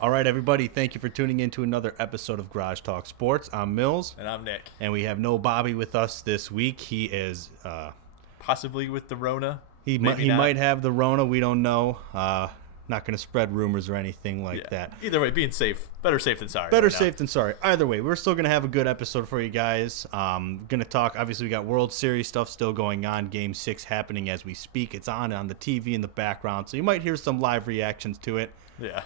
All right, everybody, thank you for tuning in to another episode of Garage Talk Sports. I'm Mills. And I'm Nick. And we have no Bobby with us this week. He is... possibly with the Rona. He might have the Rona. We don't know. Not going to spread rumors or anything like that. Either way, being safe. Better safe than sorry. Better safe than sorry. Either way, we're still going to have a good episode for you guys. Going to talk, obviously, we got World Series stuff still going on. Game 6 happening as we speak. It's on the TV in the background, so you might hear some live reactions to it. Yeah.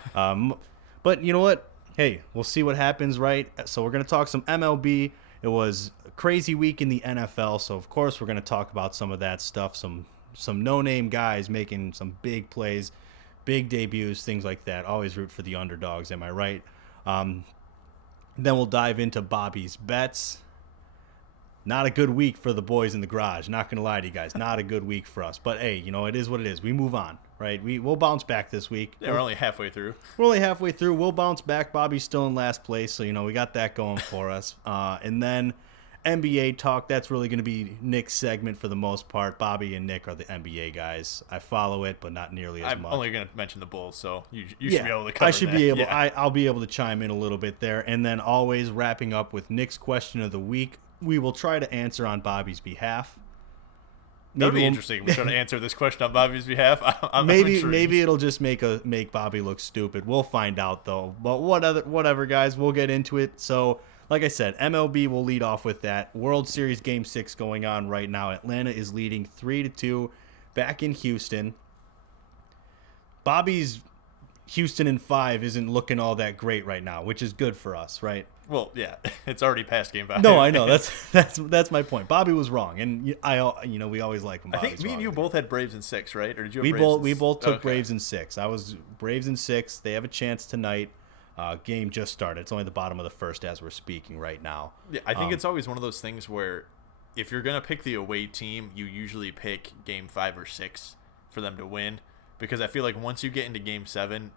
But you know what? Hey, we'll see what happens, right? So we're going to talk some MLB. It was a crazy week in the NFL, so of course we're going to talk about some of that stuff. Some no-name guys making some big plays, big debuts, things like that. Always root for the underdogs, am I right? Then we'll dive into Bobby's bets. Not a good week for the boys in the garage. Not going to lie to you guys. Not a good week for us. But, hey, you know, it is what it is. We move on, right? We'll bounce back this week. Yeah, we're only halfway through. We're only halfway through. We'll bounce back. Bobby's still in last place, so, you know, we got that going for us. And then NBA talk. That's really going to be Nick's segment for the most part. Bobby and Nick are the NBA guys. I follow it, but not nearly as much. I'm only going to mention the Bulls, so you should be able to cover I should that. be able. Yeah. I'll be able to chime in a little bit there. And then always wrapping up with Nick's question of the week. We will try to answer on Bobby's behalf. That'd be interesting. We try to answer this question on Bobby's behalf. Maybe it'll just make Bobby look stupid. We'll find out though. But whatever, guys. We'll get into it. So, like I said, MLB will lead off with that. World Series Game 6 going on right now. Atlanta is leading 3-2 back in Houston. Bobby's Houston in 5 isn't looking all that great right now, which is good for us, right? Well, yeah, it's already past Game 5. No, I know. That's my point. Bobby was wrong, and we always like when Bobby's I think me and you both had Braves in 6, right? Or did you? We both took Braves in 6. I was Braves in 6. They have a chance tonight. Game just started. It's only the bottom of the first as we're speaking right now. Yeah, I think it's always one of those things where if you're gonna pick the away team, you usually pick Game 5 or 6 for them to win, because I feel like once you get into Game 7,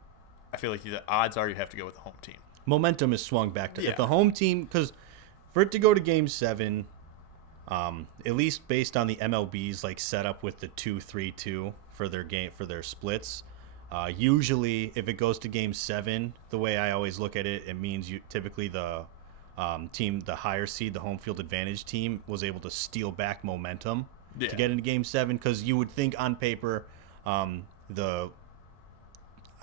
I feel like the odds are you have to go with the home team. Momentum is swung back to if the home team, because for it to go to Game 7, at least based on the MLB's like setup with the 2-3-2 for their splits. Usually, if it goes to Game 7, the way I always look at it, it means typically the the higher seed, the home field advantage team, was able to steal back momentum to get into Game 7. Because you would think on paper,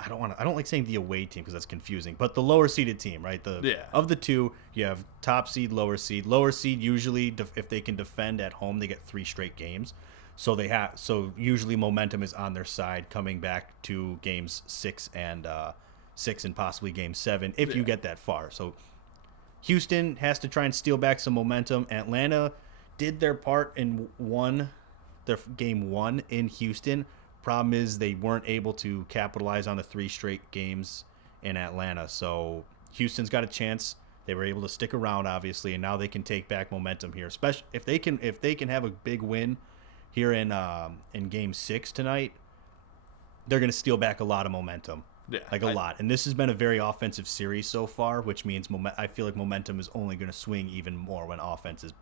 I don't like saying the away team because that's confusing, but the lower seeded team, right? Of the two, you have top seed, lower seed. Lower seed usually, if they can defend at home, they get 3 straight games. So usually momentum is on their side coming back to games 6 and possibly Game 7 if you get that far. So Houston has to try and steal back some momentum. Atlanta did their part and won their Game 1 in Houston. Problem is they weren't able to capitalize on the 3 straight games in Atlanta. So Houston's got a chance. They were able to stick around, obviously, and now they can take back momentum here. Especially if they can have a big win here in Game 6 tonight, they're going to steal back a lot of momentum. Yeah, a lot. And this has been a very offensive series so far, which means I feel like momentum is only going to swing even more when offense is.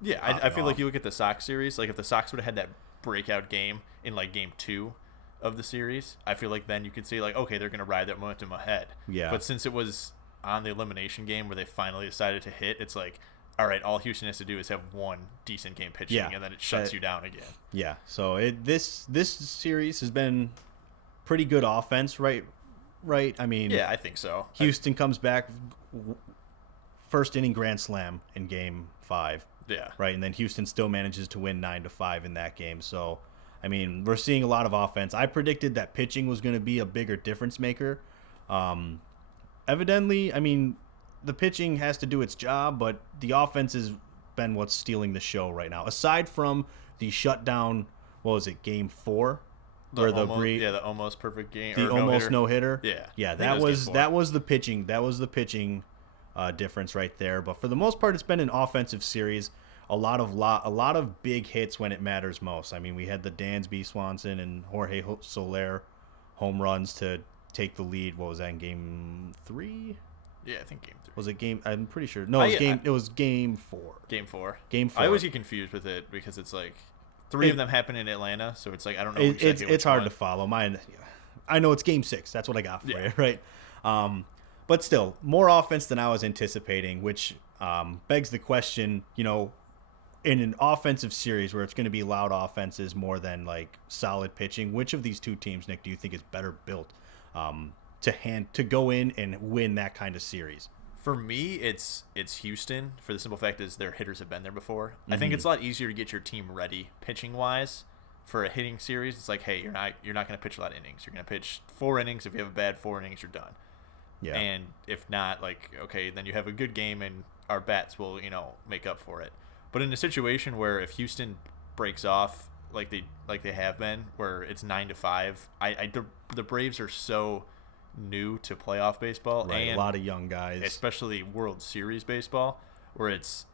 Yeah, I feel like you look at the Sox series, like if the Sox would have had that breakout game in like Game 2 of the series, I feel like then you could say like, okay, they're going to ride that momentum ahead. Yeah. But since it was on the elimination game where they finally decided to hit, it's like, all right, all Houston has to do is have one decent game pitching, and then it shuts you down again. Yeah. So this series has been pretty good offense, right? I mean, yeah, I think so. Houston comes back, first inning grand slam in Game 5. Yeah. Right, and then Houston still manages to win 9-5 in that game. So, I mean, we're seeing a lot of offense. I predicted that pitching was going to be a bigger difference maker. Evidently, I mean, the pitching has to do its job, but the offense has been what's stealing the show right now. Aside from the shutdown, what was it, Game 4? The almost perfect game. The almost no-hitter. Yeah. That was the pitching. That was the pitching difference right there. But for the most part, it's been an offensive series. A lot of big hits when it matters most. I mean, we had the Dansby, Swanson, and Jorge Soler home runs to take the lead. What was that in Game 3? Yeah, I think Game 3. Was it game? I'm pretty sure. No, it was Game 4. Game 4. Game 4. I always get confused with it because it's like 3 of them happen in Atlanta, so it's like I don't know. It's hard to follow. I know it's Game 6. That's what I got for you, right? But still, more offense than I was anticipating, which begs the question, in an offensive series where it's going to be loud offenses more than like solid pitching, which of these two teams, Nick, do you think is better built to go in and win that kind of series? For me, it's Houston, for the simple fact is their hitters have been there before. I think it's a lot easier to get your team ready pitching wise for a hitting series. It's like, hey, you're not going to pitch a lot of innings. You're going to pitch 4 innings. If you have a bad 4 innings, you're done. Yeah. And if not, like, okay, then you have a good game and our bats will, make up for it. But in a situation where if Houston breaks off like they have been, where it's 9-5, the Braves are so new to playoff baseball, right, and a lot of young guys, especially World Series baseball, where it's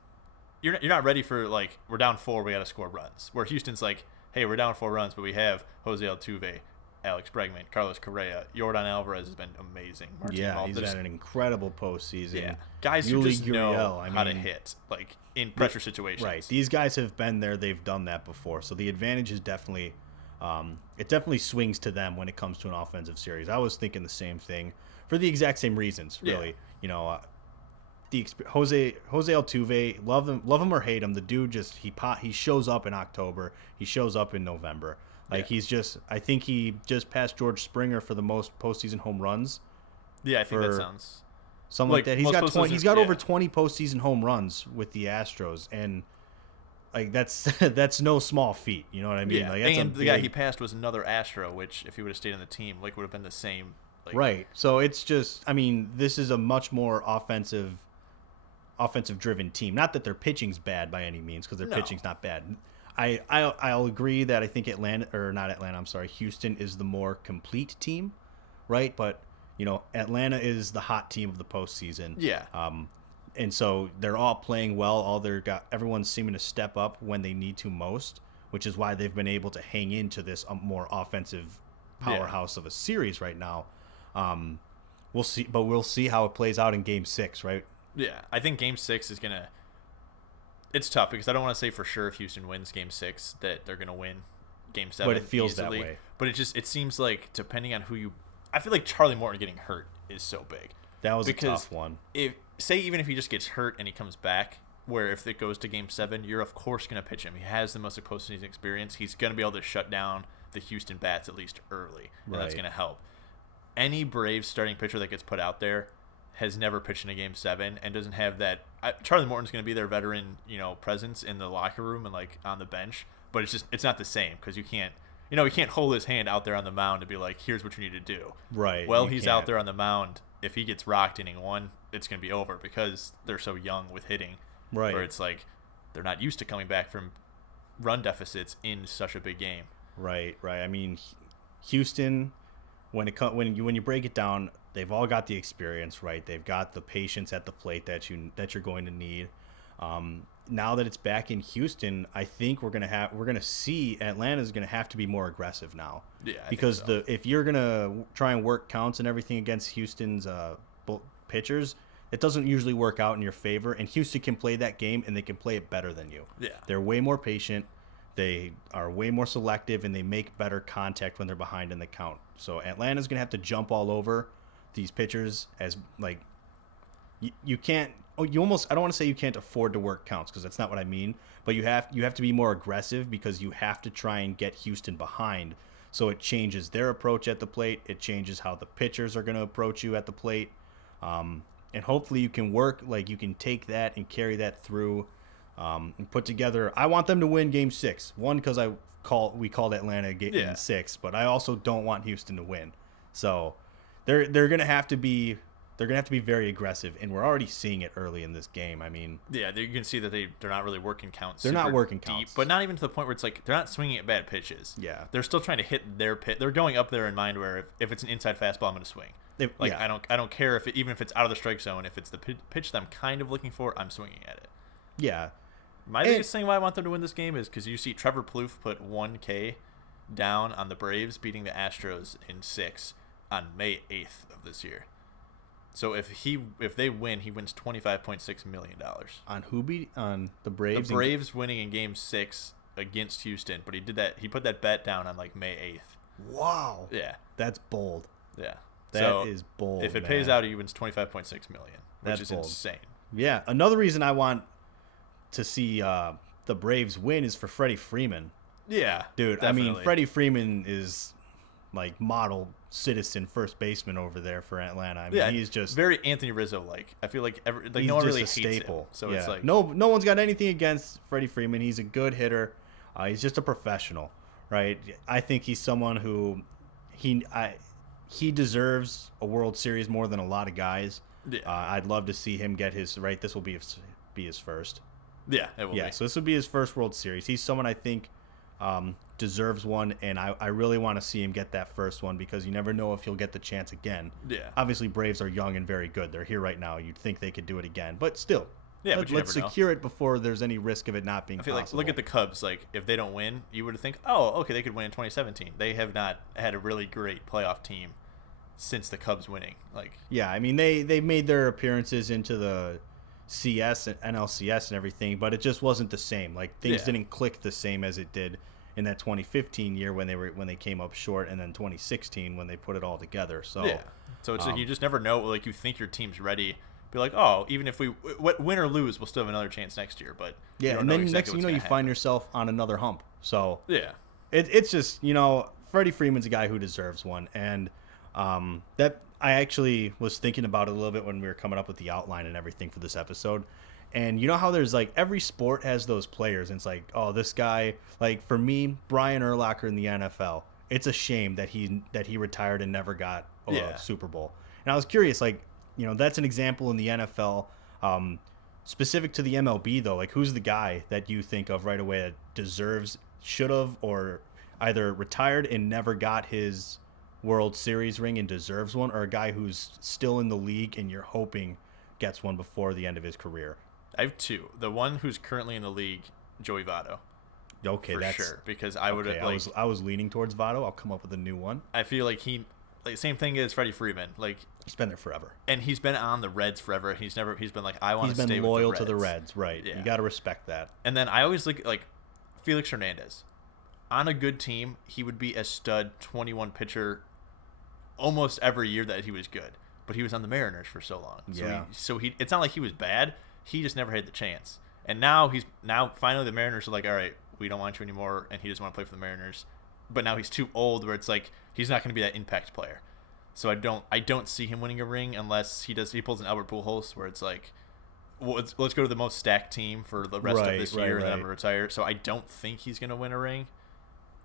you're not ready for, like, we're down 4, we got to score runs. Where Houston's like, hey, we're down 4 runs, but we have Jose Altuve, Alex Bregman, Carlos Correa, Jordan Alvarez has been amazing. He's had an incredible postseason. Yeah, guys who just know how to hit, like, in pressure situations. Right, these guys have been there; they've done that before. So the advantage is definitely, it definitely swings to them when it comes to an offensive series. I was thinking the same thing for the exact same reasons, really. Yeah. Jose Altuve, love him or hate him, the dude just he shows up in October, he shows up in November. Like, I think he just passed George Springer for the most postseason home runs. Yeah, I think that sounds something like that. He's got over 20 postseason home runs with the Astros, and like that's no small feat. You know what I mean? Yeah, like, and the guy he passed was another Astro, which if he would have stayed on the team, like, would have been the same. Like, right. So it's just, I mean, this is a much more offensive driven team. Not that their pitching's bad by any means, because their pitching's not bad. I'll agree that I think Houston is the more complete team, right? But, Atlanta is the hot team of the postseason. Yeah. And so they're all playing well. Everyone's seeming to step up when they need to most, which is why they've been able to hang into this more offensive powerhouse of a series right now. We'll see how it plays out in Game 6, right? Yeah, I think Game 6 is gonna. It's tough because I don't want to say for sure if Houston wins Game 6 that they're gonna win Game 7. But it feels easily. that way. But it seems like, depending on who you, I feel like Charlie Morton getting hurt is so big. That was a tough one. Even if he just gets hurt and he comes back, where if it goes to Game 7, you're of course gonna pitch him. He has the most postseason experience. He's gonna be able to shut down the Houston bats at least early, and that's gonna help. Any Braves starting pitcher that gets put out there has never pitched in a Game 7 and doesn't have that. Charlie Morton's going to be their veteran, presence in the locker room and, like, on the bench, but it's not the same because he can't hold his hand out there on the mound and be like, here's what you need to do. Right. Well, he's out there on the mound. If he gets rocked inning 1, it's going to be over because they're so young with hitting. Right. Where it's like they're not used to coming back from run deficits in such a big game. Right. I mean, Houston, when you break it down, they've all got the experience, right? They've got the patience at the plate that you're going to need. Now that it's back in Houston, I think we're gonna see Atlanta's gonna have to be more aggressive now. Yeah, because if you're gonna try and work counts and everything against Houston's pitchers, it doesn't usually work out in your favor. And Houston can play that game, and they can play it better than you. Yeah, they're way more patient. They are way more selective, and they make better contact when they're behind in the count. So Atlanta's gonna have to jump all over these pitchers, as like you can't. I don't want to say you can't afford to work counts, because that's not what I mean. But you have to be more aggressive, because you have to try and get Houston behind. So it changes their approach at the plate. It changes how the pitchers are going to approach you at the plate. And hopefully you can take that and carry that through and put together. I want them to win Game 6. One, because we called Atlanta Game 6, but I also don't want Houston to win. So they're going to have to be. They're going to have to be very aggressive, and we're already seeing it early in this game. I mean... Yeah, you can see that they're not really working counts. They're not working deep, counts. but not even to the point where it's like they're not swinging at bad pitches. Yeah. They're still trying to hit their pitch. They're going up there in mind where if it's an inside fastball, I'm going to swing. I don't care even if it's out of the strike zone. If it's the pitch that I'm kind of looking for, I'm swinging at it. Yeah. My biggest thing why I want them to win this game is because you see Trevor Plouffe put 1K down on the Braves beating the Astros in 6 on May 8th of this year. So if they win, he wins $25.6 million. On the Braves? The Braves winning in Game 6 against Houston, but he put that bet down on like May 8th. Wow. Yeah. That's bold. Yeah. That is bold. If it pays out, he wins $25.6 million, which is insane. Yeah. Another reason I want to see the Braves win is for Freddie Freeman. Yeah, dude. definitely. I mean, Freddie Freeman is like model citizen first baseman over there for Atlanta. I mean, he's just very Anthony Rizzo like. I feel like no one really hates staple. him. So it's like no one's got anything against Freddie Freeman. He's a good hitter. He's just a professional, right? I think he's someone who he deserves a World Series more than a lot of guys. Yeah. I'd love to see him get his right. This will be his first. Yeah, it will be. So this will be his first World Series. He's someone I think deserves one, and I really want to see him get that first one because you never know if he'll get the chance again. Yeah. Obviously, Braves are young and very good. They're here right now. You'd think they could do it again, but still. Yeah, but let's secure it before there's any risk of it not being possible. Like, look at the Cubs. Like, if they don't win, you would think, oh, okay, they could win in 2017. They have not had a really great playoff team since the Cubs winning. Like, yeah, I mean, they made their appearances into the CS and NLCS and everything, but it just wasn't the same. Like, things didn't click the same as it did in that 2015 year when they came up short, and then 2016 when they put it all together. So so it's like you just never know. Like, you think your team's ready. Be like, oh, even if we win or lose, we'll still have another chance next year. But and then next thing you know, you find yourself on another hump. So it's just Freddie Freeman's a guy who deserves one, and that I actually was thinking about it a little bit when we were coming up with the outline and everything for this episode. And you know how there's like every sport has those players, and it's like, oh, this guy, like for me, Brian Urlacher in the NFL. It's a shame that he retired and never got a Super Bowl. And I was curious, like. That's an example in the NFL. Specific to the MLB, though, like who's the guy that you think of right away that deserves, should have, or either retired and never got his World Series ring and deserves one, or a guy who's still in the league and you're hoping gets one before the end of his career? I have two. The one who's currently in the league, Joey Votto. Okay, for that's sure. Because I would I was leaning towards Votto. I'll come up with a new one. I feel like same thing as Freddie Freeman. Like, he's been there forever, and he's been on the Reds forever. He's been like, I want to stay with the Reds. He's been loyal to the Reds, right? Yeah. You got to respect that. And then I always look like Felix Hernandez. On a good team, he would be a stud 21 pitcher almost every year that he was good. But he was on the Mariners for so long. So he it's not like he was bad. He just never had the chance. And now finally the Mariners are like, all right, we don't want you anymore, and he doesn't want to play for the Mariners. But now he's too old, where it's like he's not going to be that impact player. So I don't see him winning a ring unless he pulls an Albert Pujols, where it's like, well, let's go to the most stacked team for the rest of this year, and then I'm gonna retire. So I don't think he's going to win a ring.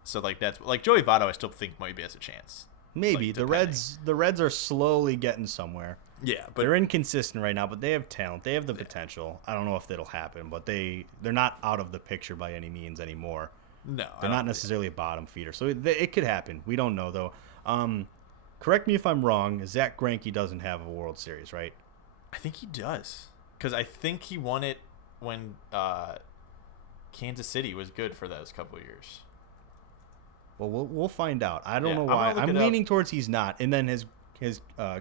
So like that's like Joey Votto, I still think maybe has a chance. Maybe the Reds are slowly getting somewhere. Yeah, but they're inconsistent right now, but they have talent. They have the potential. I don't know if that'll happen, but they're not out of the picture by any means anymore. No, they're not necessarily a bottom feeder, so it could happen. We don't know though. Correct me if I'm wrong. Zach Greinke doesn't have a World Series, right? I think he does, because I think he won it when Kansas City was good for those couple of years. Well, we'll find out. I don't know why. I'm leaning towards he's not. And then his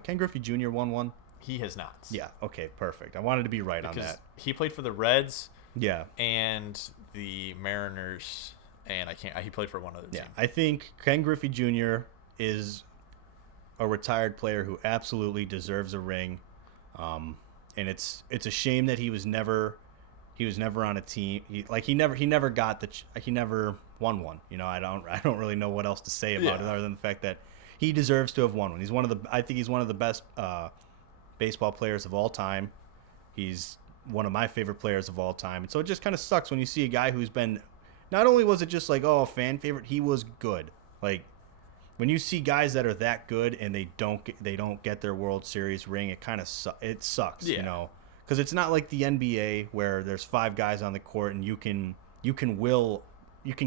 Ken Griffey Jr. won one. He has not. Yeah. Okay. Perfect. I wanted to be right on that. He played for the Reds. Yeah. And the Mariners. And he played for one other team. Yeah, I think Ken Griffey Jr. is a retired player who absolutely deserves a ring, and it's a shame that he was never on a team. He never won one. I don't really know what else to say about it other than the fact that he deserves to have won one. I think he's one of the best baseball players of all time. He's one of my favorite players of all time, and so it just kind of sucks when you see a guy who's been. Not only was it just like, oh, a fan favorite, he was good. Like, when you see guys that are that good and they don't get their World Series ring, it kind of sucks, because it's not like the NBA where there's 5 guys on the court and you can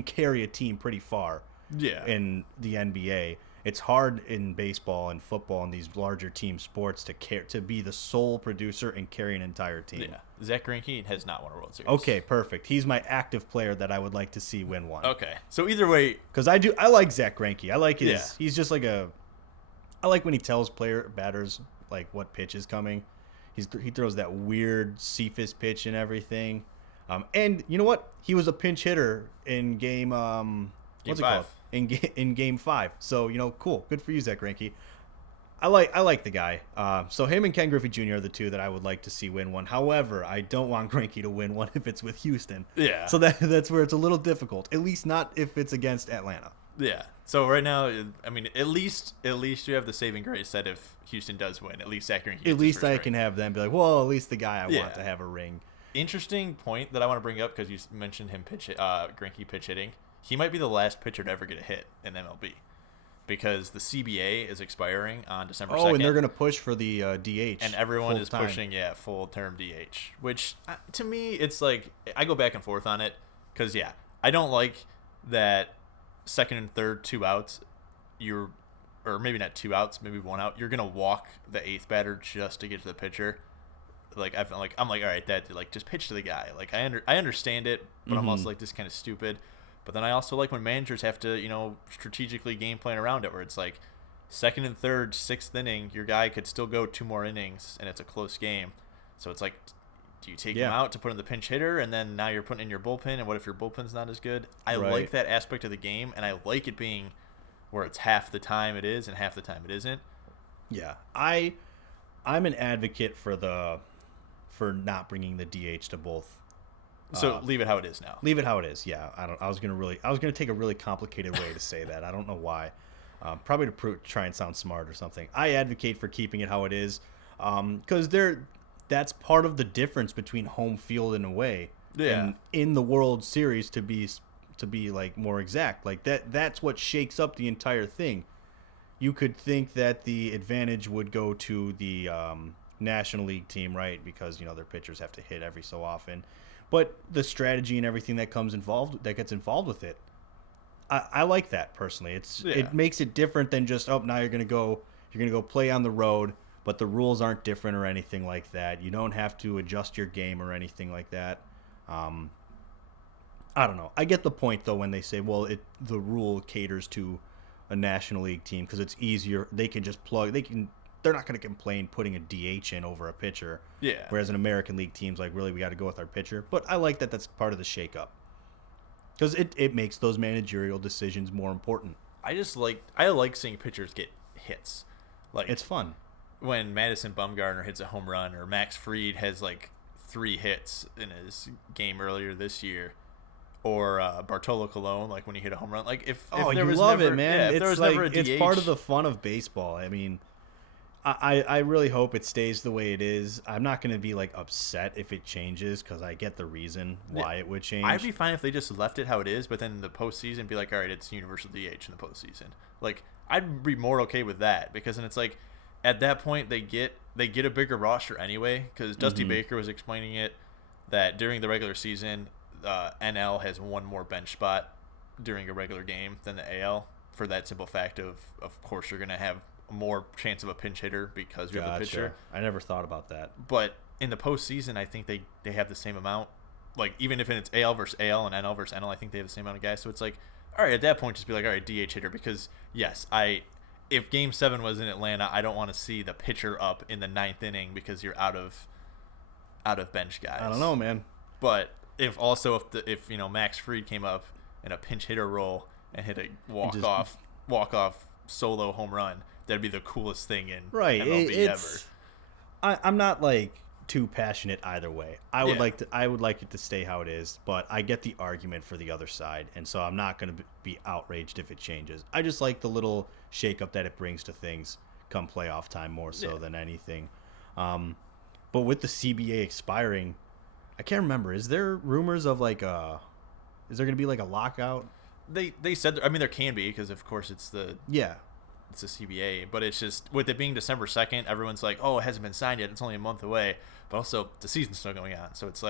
carry a team pretty far. Yeah. In the NBA, it's hard in baseball and football and these larger team sports to be the sole producer and carry an entire team. Yeah. Zach Greinke has not won a World Series. Okay, perfect. He's my active player that I would like to see win one. Okay. So either way, because I like Zach Greinke. I like his. Yeah. He's just like I like when he tells batters like what pitch is coming. He throws that weird Cephas pitch and everything. And you know what? He was a pinch hitter in game. What's it called? In game 5. So cool. Good for you, Zach Greinke. I like the guy. So him and Ken Griffey Jr. are the two that I would like to see win one. However, I don't want Greinke to win one if it's with Houston. Yeah. So that's where it's a little difficult. At least not if it's against Atlanta. Yeah. So right now, I mean, at least you have the saving grace that if Houston does win, at least Zach Greinke. At least I can have them be like, well, at least the guy I Yeah. want to have a ring. Interesting point that I want to bring up because you mentioned him Greinke pitch hitting. He might be the last pitcher to ever get a hit in MLB. Because the CBA is expiring on December 2nd. Oh, and they're going to push for the DH. And everyone is pushing, full-term DH. Which, to me, it's like, I go back and forth on it. Because, I don't like that second and third, 2 outs, or maybe not 2 outs, maybe 1 out, you're going to walk the 8th batter just to get to the pitcher. Like, I'm like, all right, just pitch to the guy. Like, I understand it, but I'm also like, this is kind of stupid. But then I also like when managers have to, strategically game plan around it, where it's like second and third, 6th inning, your guy could still go 2 more innings, and it's a close game. So it's like, do you take him out to put in the pinch hitter, and then now you're putting in your bullpen, and what if your bullpen's not as good? I like that aspect of the game, and I like it being where it's half the time it is and half the time it isn't. Yeah, I'm an advocate for not bringing the DH to both. So leave it how it is now. Leave it how it is. Yeah, I was gonna take a really complicated way to say that. I don't know why. Probably to try and sound smart or something. I advocate for keeping it how it is, because that's part of the difference between home field and away. Yeah. And in the World Series, to be like more exact, like that's what shakes up the entire thing. You could think that the advantage would go to the National League team, right? Because their pitchers have to hit every so often. But the strategy and everything that gets involved with it, I like that personally. It makes it different than just now you're gonna go play on the road, but the rules aren't different or anything like that. You don't have to adjust your game or anything like that. I don't know. I get the point though when they say, well, the rule caters to a National League team because it's easier. They can just they're not going to complain putting a DH in over a pitcher. Yeah. Whereas an American League team's like, really, we got to go with our pitcher. But I like that that's part of the shakeup. Because it makes those managerial decisions more important. I like seeing pitchers get hits. Like, it's fun. When Madison Bumgarner hits a home run, or Max Fried has 3 hits in his game earlier this year, or Bartolo Colon, when he hit a home run. If there was love never, it, man. If there was never a DH, it's part of the fun of baseball. I mean, I really hope it stays the way it is. I'm not going to be upset if it changes because I get the reason why it would change. I'd be fine if they just left it how it is, but then in the postseason be like, all right, it's universal DH in the postseason. I'd be more okay with that because then it's at that point they get a bigger roster anyway. Because Dusty Baker was explaining it that during the regular season, NL has 1 more bench spot during a regular game than the AL for that simple fact of course you're going to have more chance of a pinch hitter because you're the pitcher. I never thought about that. But in the postseason, I think they have the same amount. Even if it's AL versus AL and NL versus NL, I think they have the same amount of guys. So it's all right, at that point, just be all right, DH hitter. Because, yes, if Game 7 was in Atlanta, I don't want to see the pitcher up in the 9th inning because you're out of bench guys. I don't know, man. But if Max Fried came up in a pinch hitter role and hit a walk off solo home run, that'd be the coolest thing in MLB ever. I'm not too passionate either way. I would like it to stay how it is, but I get the argument for the other side, and so I'm not going to be outraged if it changes. I just like the little shakeup that it brings to things come playoff time more so than anything. But with the CBA expiring, I can't remember. Is there rumors of is there going to be a lockout? They said there can be because of course it's the CBA, but it's just with it being December 2nd, everyone's like, oh, it hasn't been signed yet. It's only a month away, but also the season's still going on, so it's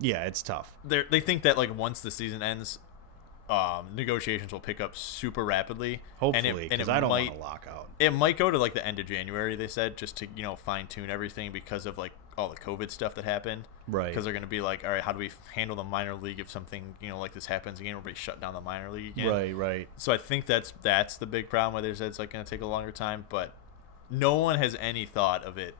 it's tough. They think that once the season ends, negotiations will pick up super rapidly. Hopefully, because I don't want a lockout. It might go to the end of January. They said just to fine tune everything because of all the COVID stuff that happened. Right. Because they're going to be all right, how do we handle the minor league if something like this happens again? Everybody shut down the minor league again. Right. So I think that's the big problem. Whether it's going to take a longer time, but no one has any thought of it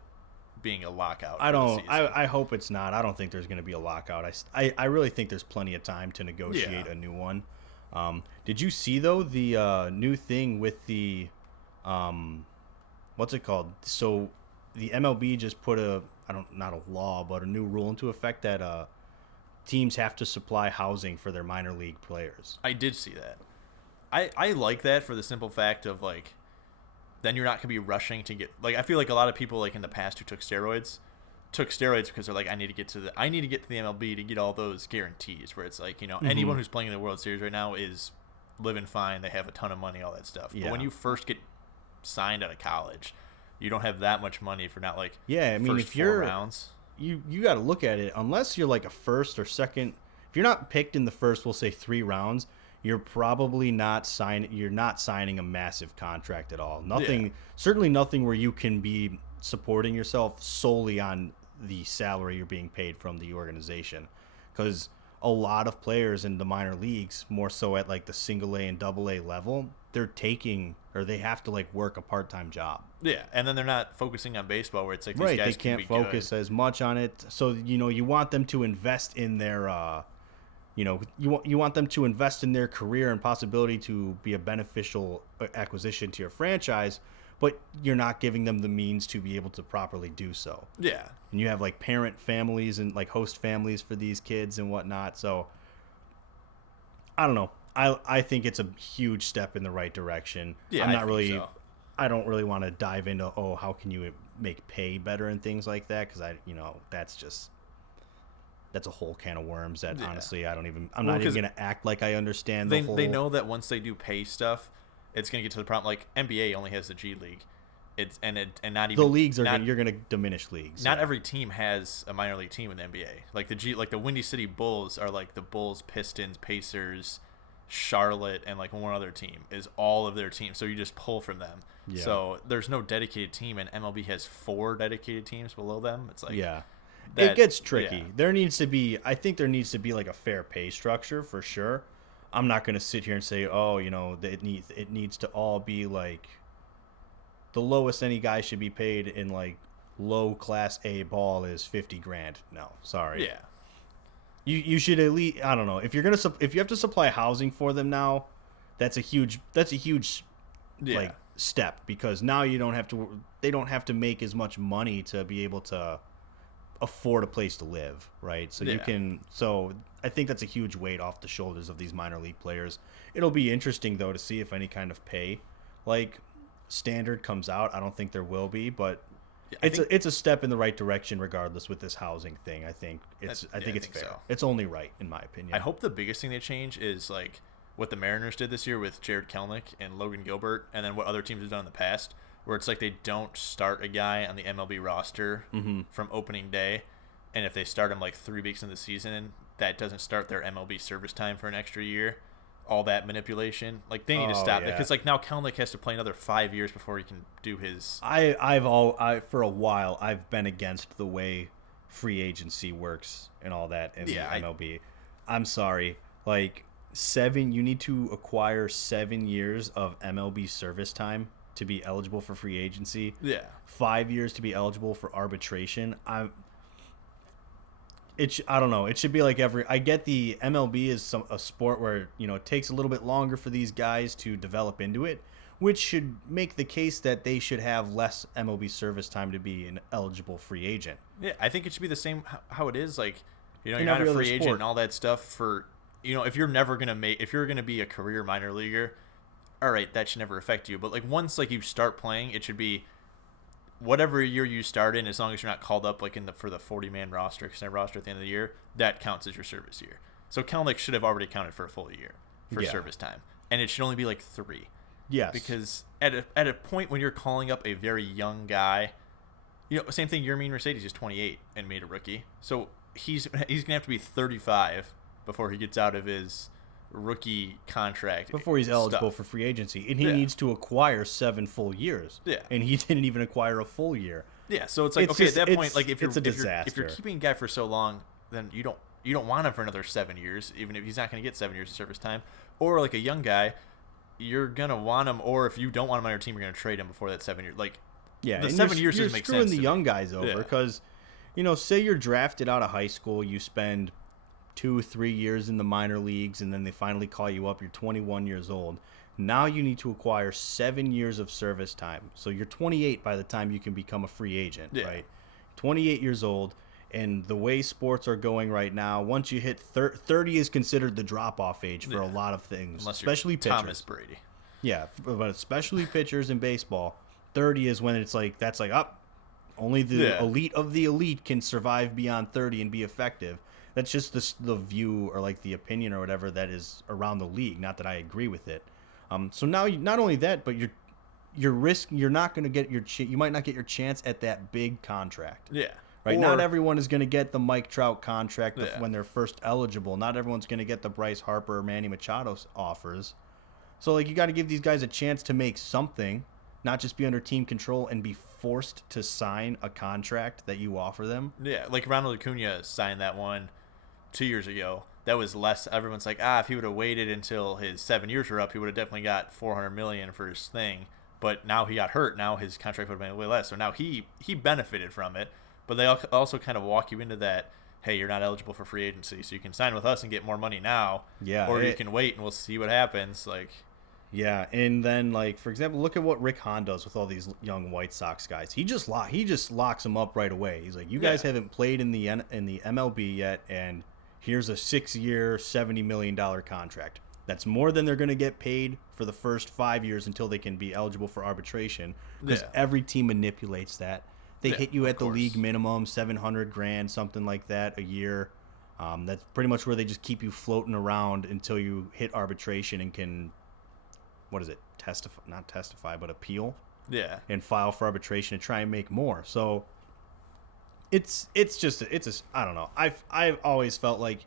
being a lockout. I hope it's not. I don't think there's going to be a lockout. I really think there's plenty of time to negotiate a new one. Did you see though the new thing with the what's it called? So the MLB just put not a law, but a new rule into effect that teams have to supply housing for their minor league players. I did see that. I like that for the simple fact of, like, then you're not going to be rushing to get, like, I feel like a lot of people, like, in the past who took steroids because they're like, I need to get to the MLB to get all those guarantees, where it's like, anyone who's playing in the World Series right now is living fine. They have a ton of money, all that stuff. Yeah. But when you first get signed out of college, you don't have that much money for not, like, first 4 rounds. You got to look at it, unless you're like a first or second. If you're not picked in the first, we'll say 3 rounds, you're probably not signing a massive contract at all. Certainly nothing where you can be supporting yourself solely on the salary you're being paid from the organization, because a lot of players in the minor leagues, more so at like the single A and double A level, they have to like work a part-time job. Yeah, and then they're not focusing on baseball, where it's like, these right, guys they can't can be focus good. as much on it. So you want them to invest in their you want them to invest in their career and possibility to be a beneficial acquisition to your franchise, but you're not giving them the means to be able to properly do so. Yeah. And you have like parent families and like host families for these kids and whatnot. So I don't know. I think it's a huge step in the right direction. Yeah, I don't really want to dive into, how can you make pay better and things like that, because that's a whole can of worms that honestly I'm not even going to act like I understand the whole. They know that once they do pay stuff, it's going to get to the problem. Like, NBA only has the G League. And not even the leagues you're going to diminish leagues. Not every team has a minor league team in the NBA. Like the Windy City Bulls are like the Bulls, Pistons, Pacers, Charlotte, and like one other team is all of their teams. So you just pull from them. Yeah. So there's no dedicated team, and MLB has 4 dedicated teams below them. It's like, it gets tricky. Yeah. I think there needs to be like a fair pay structure for sure. I'm not going to sit here and say, it needs to all be like the lowest any guy should be paid in like low class A ball is $50,000. No, sorry. Yeah. You should at least, I don't know, if you have to supply housing for them now, that's a huge like step, because now they don't have to make as much money to be able to afford a place to live, right? So I think that's a huge weight off the shoulders of these minor league players. It'll be interesting though to see if any kind of pay like standard comes out. I don't think there will be, but it's a step in the right direction regardless with this housing thing. I think it's fair. So. It's only right in my opinion. I hope the biggest thing they change is like what the Mariners did this year with Jared Kelenic and Logan Gilbert, and then what other teams have done in the past, where it's like they don't start a guy on the MLB roster from opening day, and if they start him like 3 weeks in the season, that doesn't start their MLB service time for an extra year. All that manipulation, like they need to stop that, because like now Kelenic has to play another 5 years before he can do his. For a while I've been against the way free agency works and all that in the MLB. I'm sorry, like you need to acquire 7 years of MLB service time to be eligible for free agency. Yeah. 5 years to be eligible for arbitration. I don't know. It should be like I get the MLB is a sport where, it takes a little bit longer for these guys to develop into it, which should make the case that they should have less MLB service time to be an eligible free agent. Yeah, I think it should be the same how it is. Like, you're not a free agent and all that stuff for, if you're going to be a career minor leaguer, all right, that should never affect you. But like once like you start playing, it should be whatever year you start in, as long as you're not called up like for the 40-man roster, extended roster at the end of the year, that counts as your service year. So Kelenic should have already counted for a full year for service time, and it should only be like 3. Yes. Because at a point when you're calling up a very young guy, same thing. Yermin Mercedes is 28 and made a rookie, so he's gonna have to be 35 before he gets out of his rookie contract, before he's eligible for free agency, and he needs to acquire 7 full years. Yeah, and he didn't even acquire a full year. Yeah, so it's like at that point, like if you're keeping a guy for so long, then you don't want him for another 7 years, even if he's not going to get 7 years of service time. Or like a young guy, you're gonna want him, or if you don't want him on your team, you're gonna trade him before that 7 years. Like, the 7 years doesn't make sense. You're screwing the young guys over because, say you're drafted out of high school, you spend 2-3 years in the minor leagues, and then they finally call you up. You're 21 years old. Now you need to acquire 7 years of service time. So you're 28 by the time you can become a free agent, right? 28 years old. And the way sports are going right now, once you hit 30 is considered the drop-off age for a lot of things, unless especially pitchers. Thomas Brady. Yeah, but especially pitchers in baseball. 30 is when it's like, that's like, up. Only the elite of the elite can survive beyond 30 and be effective. That's just the view or like the opinion or whatever that is around the league. Not that I agree with it. So now, not only that, but you're not going to get you might not get your chance at that big contract. Yeah. Right. Not everyone is going to get the Mike Trout contract when they're first eligible. Not everyone's going to get the Bryce Harper or Manny Machado offers. So like you got to give these guys a chance to make something, not just be under team control and be forced to sign a contract that you offer them. Yeah, like Ronald Acuna signed that one 2 years ago. That was less. Everyone's like, if he would have waited until his 7 years were up, he would have definitely got $400 million for his thing. But now he got hurt. Now his contract would have been way less. So now he benefited from it. But they also kind of walk you into that, hey, you're not eligible for free agency, so you can sign with us and get more money now. Yeah. Or you can wait and we'll see what happens. Like. Yeah, and then like for example, look at what Rick Hahn does with all these young White Sox guys. He just locks them up right away. He's like, you guys haven't played in the MLB yet, and here's a 6-year, $70 million contract. That's more than they're going to get paid for the first 5 years until they can be eligible for arbitration. Because every team manipulates that. They hit you at the league minimum, $700,000, something like that a year. That's pretty much where they just keep you floating around until you hit arbitration and can, what is it? Not testify, but appeal. Yeah. And file for arbitration to try and make more. So it's I don't know. I've always felt like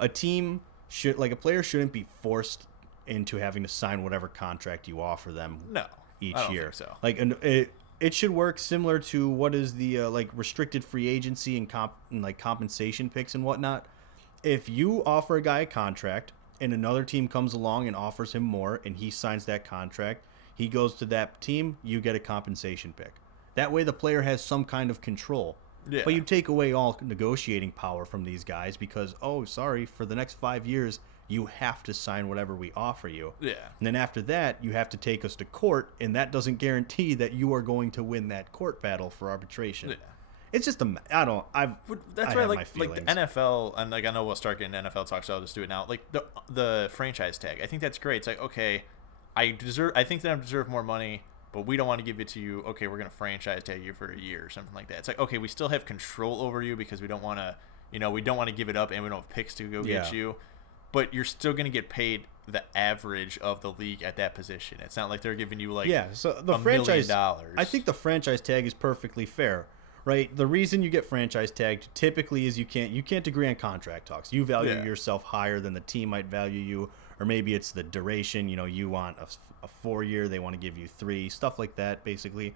a player shouldn't be forced into having to sign whatever contract you offer them. No, each I don't year. Think so. Like it should work similar to what is the like restricted free agency and compensation picks and whatnot. If you offer a guy a contract and another team comes along and offers him more and he signs that contract, he goes to that team, you get a compensation pick. That way the player has some kind of control. Yeah. But you take away all negotiating power from these guys because, for the next 5 years, you have to sign whatever we offer you. Yeah. And then after that, you have to take us to court, and that doesn't guarantee that you are going to win that court battle for arbitration. Yeah. It's just that's why like the NFL, and like I know we'll start getting NFL talk, so I'll just do it now. Like the franchise tag, I think that's great. It's like, okay, I think that I deserve more money, but we don't want to give it to you. Okay, we're gonna franchise tag you for a year or something like that. It's like, okay, we still have control over you because we don't want to, we don't want to give it up, and we don't have picks to go get you. But you're still going to get paid the average of the league at that position. It's not like they're giving you so the franchise $1 million. I think the franchise tag is perfectly fair, right? The reason you get franchise tagged typically is you can't agree on contract talks. You value yourself higher than the team might value you, or maybe it's the duration. You want a 4-year, they want to give you 3, stuff like that, basically.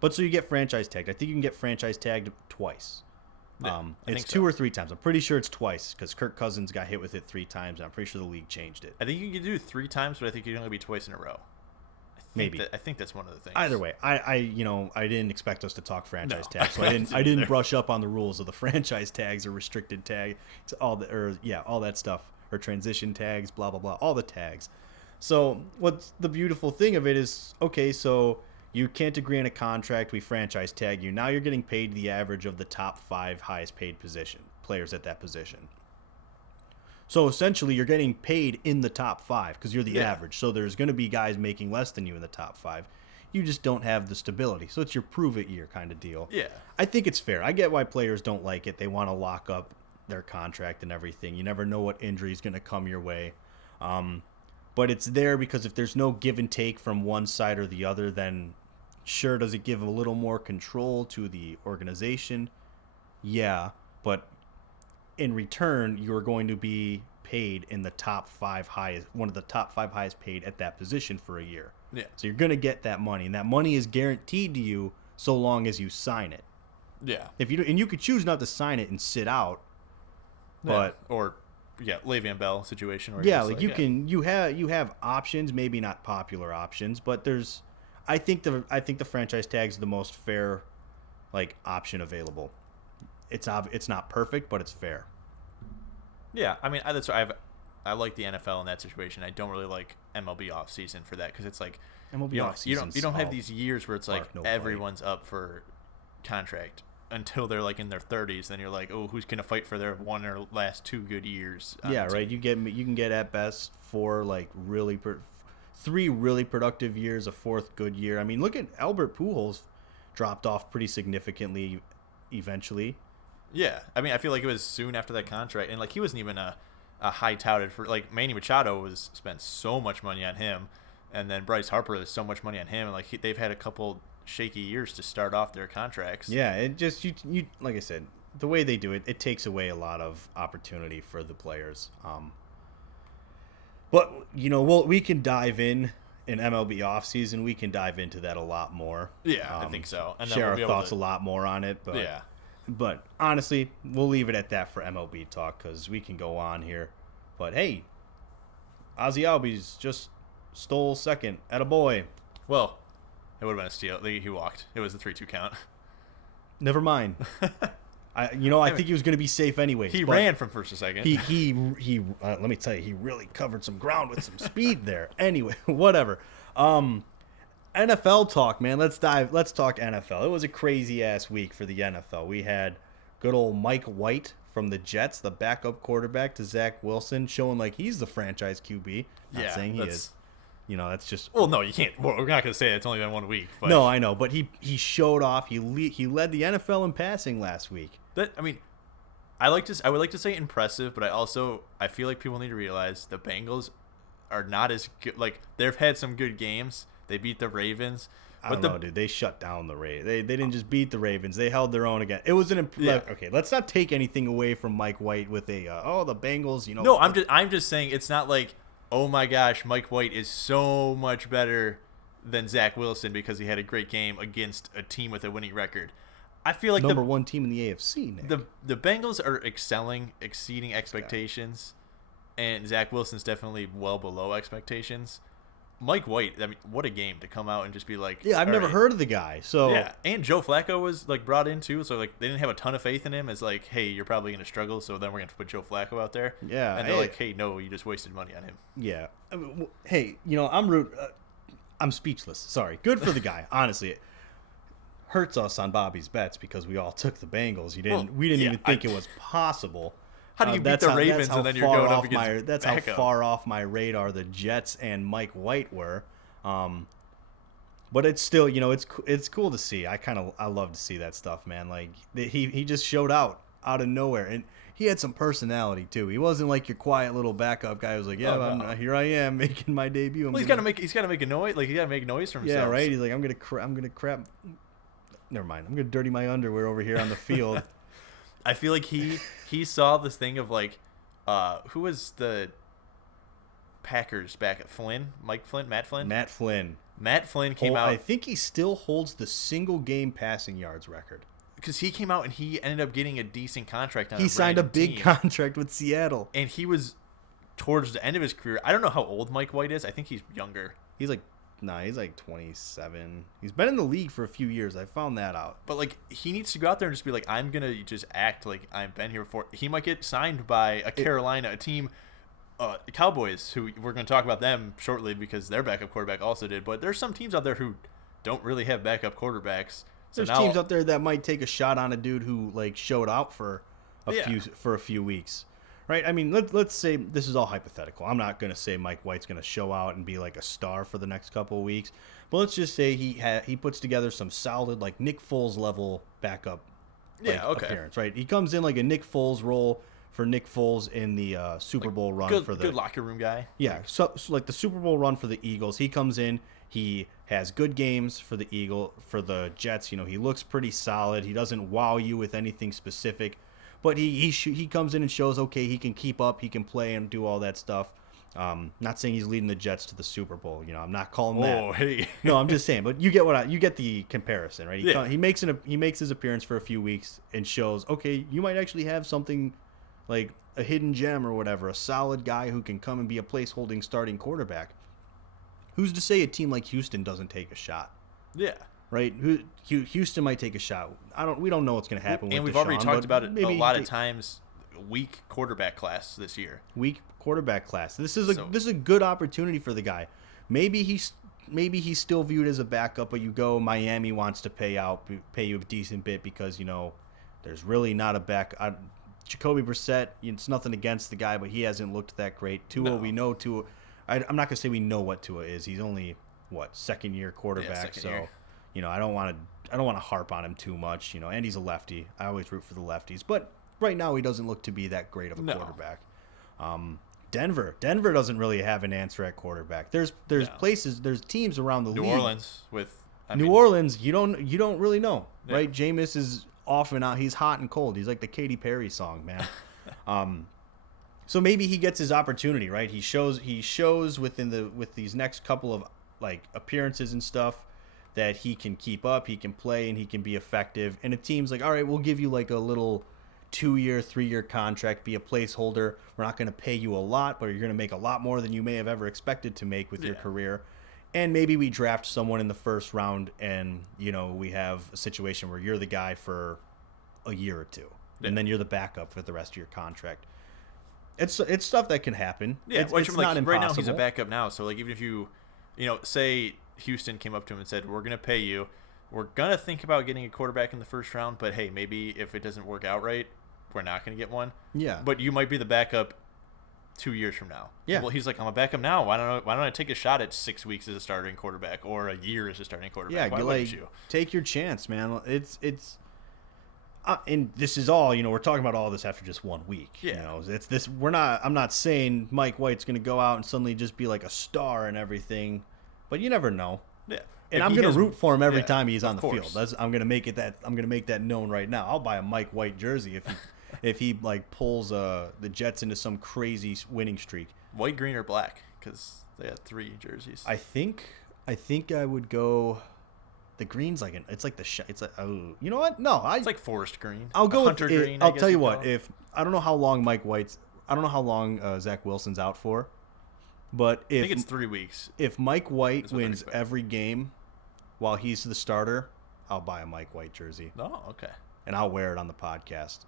But so you get franchise tagged. I think you can get franchise tagged twice. It's 2 or 3 times. I'm pretty sure it's twice because Kirk Cousins got hit with it 3 times. And I'm pretty sure the league changed it. I think you can do 3 times, but I think you can only be twice in a row. I think that's one of the things. Either way, I didn't expect us to talk franchise tags, so I didn't brush up on the rules of the franchise tags or restricted tag, all that stuff, or transition tags, blah blah blah, all the tags. So what's the beautiful thing of it is, okay, so you can't agree on a contract, we franchise tag you. Now you're getting paid the average of the top 5 highest paid players at that position. So essentially you're getting paid in the top 5 because you're the average. So there's going to be guys making less than you in the top 5. You just don't have the stability. So it's your prove it year kind of deal. Yeah. I think it's fair. I get why players don't like it. They want to lock up their contract and everything. You never know what injury is going to come your way. But it's there because if there's no give and take from one side or the other, then sure, does it give a little more control to the organization? Yeah, but in return, you're going to be paid in the top 5 highest, one of the top 5 highest paid at that position for a year. Yeah. So you're going to get that money, and that money is guaranteed to you so long as you sign it. Yeah. You could choose not to sign it and sit out, but Le'Veon Bell situation. Where you have options, maybe not popular options, but there's. I think the franchise tag is the most fair, option available. It's not perfect, but it's fair. Yeah, I mean that's what I like the NFL in that situation. I don't really like MLB offseason for that because it's like MLB you don't have these years where it's like everyone's up for contract until they're like in their 30s. Then you're like, oh, who's gonna fight for their one or last 2 good years? Yeah, right. You can get at best 4 like really 3 really productive years, a 4th good year. I mean, look at Albert Pujols, dropped off pretty significantly eventually. Yeah, I mean, I feel like it was soon after that contract, and like he wasn't even a high touted for like Manny Machado was spent so much money on him, and then Bryce Harper is so much money on him, and like they've had a couple shaky years to start off their contracts. Yeah, it just you like I said, the way they do it, it takes away a lot of opportunity for the players. But we can dive in MLB offseason. We can dive into that a lot more. Yeah, I think so. And share our thoughts a lot more on it. But yeah. But honestly, we'll leave it at that for MLB talk because we can go on here. But hey, Ozzy Albies just stole second at a boy. Well, it would have been a steal. He walked. It was a 3-2 count. Never mind. I think he was going to be safe anyways. He ran from first to second. He let me tell you, he really covered some ground with some speed there. Anyway, whatever. NFL talk, man. Let's talk NFL. It was a crazy ass week for the NFL. We had good old Mike White from the Jets, the backup quarterback to Zach Wilson, showing like he's the franchise QB. Not saying he is. That's just. Well, no, you can't. Well, we're not going to say it's only been 1 week. But. No, I know, but he showed off. He led the NFL in passing last week. I would like to say impressive, but I feel like people need to realize the Bengals are not as good. Like they've had some good games. They beat the Ravens. I don't know, dude. They shut down the Ravens. They didn't just beat the Ravens. They held their own again. It was okay. Let's not take anything away from Mike White with the Bengals. No, I'm just saying it's not like, oh my gosh, Mike White is so much better than Zach Wilson because he had a great game against a team with a winning record. I feel like number 1 team in the AFC. Nick. The Bengals are exceeding expectations, and Zach Wilson's definitely well below expectations. Mike White, what a game to come out and just be like, yeah, I've never heard of the guy. So yeah, and Joe Flacco was like brought in too, so like they didn't have a ton of faith in him as like, hey, you're probably going to struggle, so then we're going to put Joe Flacco out there. Yeah, and they're like, hey, no, you just wasted money on him. Yeah, hey, I'm speechless. Sorry, good for the guy. Honestly, it hurts us on Bobby's bets because we all took the Bengals. We didn't even think it was possible. How do you beat the Ravens and then you're going up against That's how far off my radar the Jets and Mike White were. But it's still, it's cool to see. I love to see that stuff, man. Like he just showed out of nowhere, and he had some personality too. He wasn't like your quiet little backup guy who's like, here I am making my debut. He's got to make a noise. Like he got to make noise for himself. Yeah, right. He's like, I'm gonna crap. Never mind. I'm gonna dirty my underwear over here on the field. I feel like he saw this thing of like, who was the Packers back at Matt Flynn. Matt Flynn came out. I think he still holds the single game passing yards record. Because he came out and he ended up getting a decent contract on He signed a big contract with Seattle. And he was towards the end of his career. I don't know how old Mike White is. I think he's younger. He's like 27. He's been in the league for a few years. I found that out. But like he needs to go out there and just be like, I'm going to just act like I've been here before. He might get signed by a team, the Cowboys, who we're going to talk about them shortly because their backup quarterback also did. But there's some teams out there who don't really have backup quarterbacks. There's teams out there that might take a shot on a dude who like showed out for a few weeks. Right? I mean, let's say this is all hypothetical. I'm not going to say Mike White's going to show out and be like a star for the next couple of weeks. But let's just say he puts together some solid like Nick Foles level backup appearance, right? He comes in like a Nick Foles role for Nick Foles in the Super Bowl run for the good locker room guy. Yeah, so like the Super Bowl run for the Eagles. He comes in, he has good games for the Jets. He looks pretty solid. He doesn't wow you with anything specific. But he comes in and shows, okay, he can keep up, he can play and do all that stuff. Not saying he's leading the Jets to the Super Bowl. I'm not calling that. Oh, hey. No, I'm just saying. But you get the comparison, right? He makes his appearance for a few weeks and shows, okay, you might actually have something like a hidden gem or whatever, a solid guy who can come and be a placeholding starting quarterback. Who's to say a team like Houston doesn't take a shot? Yeah. Right, Houston might take a shot. We don't know what's going to happen. And with we've Deshaun, already talked about it a lot of times. weak quarterback class this year. Weak quarterback class. This is a good opportunity for the guy. Maybe he's still viewed as a backup, but you go, Miami wants to pay you a decent bit because, there's really not a back. Jacoby Brissett, it's nothing against the guy, but he hasn't looked that great. Tua, we know Tua. I'm not going to say we know what Tua is. He's only, second-year quarterback. Year. I don't want to harp on him too much, and he's a lefty. I always root for the lefties. But right now he doesn't look to be that great of a quarterback. Denver doesn't really have an answer at quarterback. There's teams around the league. New Orleans New Orleans, you don't really know, right? Jameis is off and out. He's hot and cold. He's like the Katy Perry song, man. So maybe he gets his opportunity, right? He shows with these next couple of appearances and stuff that he can keep up, he can play, and he can be effective. And a team's like, all right, we'll give you a little 2-year, 3-year contract, be a placeholder. We're not going to pay you a lot, but you're going to make a lot more than you may have ever expected to make with your career. And maybe we draft someone in the first round and, we have a situation where you're the guy for a year or two. Yeah. And then you're the backup for the rest of your contract. It's stuff that can happen. Yeah, it's right not impossible. now he's a backup now. So, even if you, say Houston came up to him and said, we're going to pay you. We're going to think about getting a quarterback in the first round, but, hey, maybe if it doesn't work out right, we're not going to get one. Yeah. But you might be the backup 2 years from now. Yeah. Well, he's like, I'm a backup now. Why don't I take a shot at 6 weeks as a starting quarterback or a year as a starting quarterback? Yeah, why wouldn't you? Take your chance, man. It's and this is all, we're talking about all this after just 1 week. Yeah. It's this. I'm not saying Mike White's going to go out and suddenly just be like a star and everything, but you never know. Yeah. And I'm going to root for him every time he's on the field. I'm going to make that known right now. I'll buy a Mike White jersey if he pulls the Jets into some crazy winning streak. White, green, or black? Because they had 3 jerseys. I think I would go. The green's it's you know what? No, it's like forest green. I'll go Hunter with green. I'll tell you what. If I don't know how long Zach Wilson's out for, but I think it's 3 weeks. If Mike White wins every game while he's the starter, I'll buy a Mike White jersey. Oh, okay. And I'll wear it on the podcast.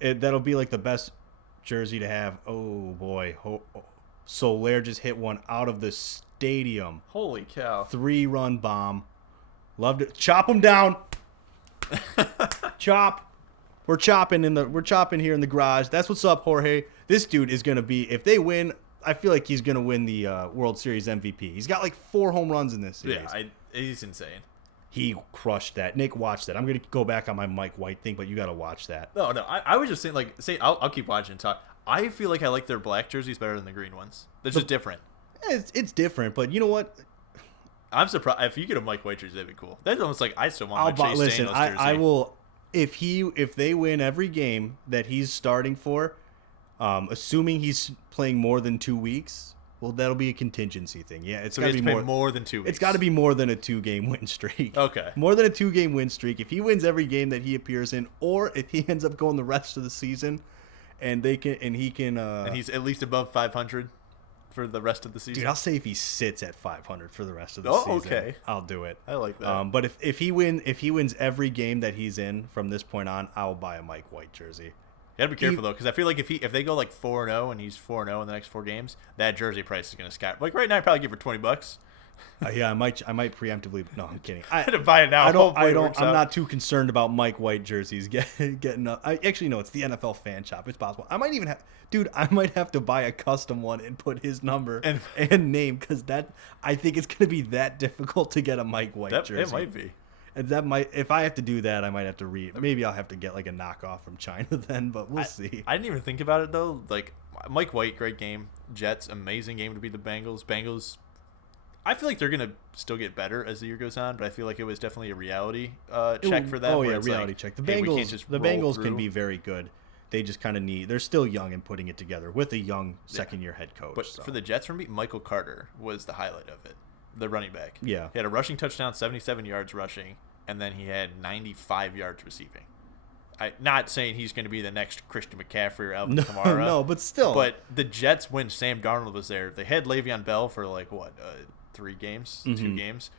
That'll be the best jersey to have. Oh boy, Soler just hit one out of the stadium. Holy cow! 3-run bomb. Loved it. Chop him down. Chop. We're chopping here in the garage. That's what's up, Jorge. This dude is gonna be. If they win, I feel like he's gonna win the World Series MVP. He's got 4 home runs in this series. Yeah, he's insane. He crushed that. Nick, watch that. I'm gonna go back on my Mike White thing, but you gotta watch that. No. I was just saying, I'll keep watching. Talk. I feel like I like their black jerseys better than the green ones. They're just different. It's different, but you know what? I'm surprised if you get a Mike White jersey, that'd be cool. That's almost like I still want my Chase Daniels jersey. I will. If they win every game that he's starting for, assuming he's playing more than 2 weeks, well, that'll be a contingency thing. Yeah, it's got to be more than 2 weeks. It's got to be more than a 2-game win streak. Okay, more than a 2-game win streak. If he wins every game that he appears in, or if he ends up going the rest of the season, and he's at least above 500. For the rest of the season, dude, I'll say if he sits at 500 for the rest of the season, okay, I'll do it. I like that. But if he wins every game that he's in from this point on, I'll buy a Mike White jersey. You gotta be careful though, because I feel like if they go 4-0 and he's 4-0 in the next 4 games, that jersey price is gonna skyrocket. Right now, I'd probably give her $20. Yeah, I might preemptively. No, I'm kidding. I had to buy it now. I'm not too concerned about Mike White jerseys getting up. Actually, no, it's the NFL fan shop. It's possible. I might have to buy a custom one and put his number and name, because I think it's gonna be that difficult to get a Mike White jersey. It might be. And if I have to do that, I might have to maybe I'll have to get a knockoff from China then, but we'll see. I didn't even think about it though. Mike White, great game. Jets, amazing game to beat the Bengals. Bengals, I feel like they're going to still get better as the year goes on, but I feel like it was definitely a reality check for them. Oh, yeah, reality check. The Bengals can be very good. They just kind of they're still young and putting it together with a young second-year head coach. But for the Jets, for me, Michael Carter was the highlight of it, the running back. Yeah. He had a rushing touchdown, 77 yards rushing, and then he had 95 yards receiving. Not saying he's going to be the next Christian McCaffrey or Alvin Kamara. No, but still. But the Jets, when Sam Darnold was there, they had Le'Veon Bell for 3 games, 2 games.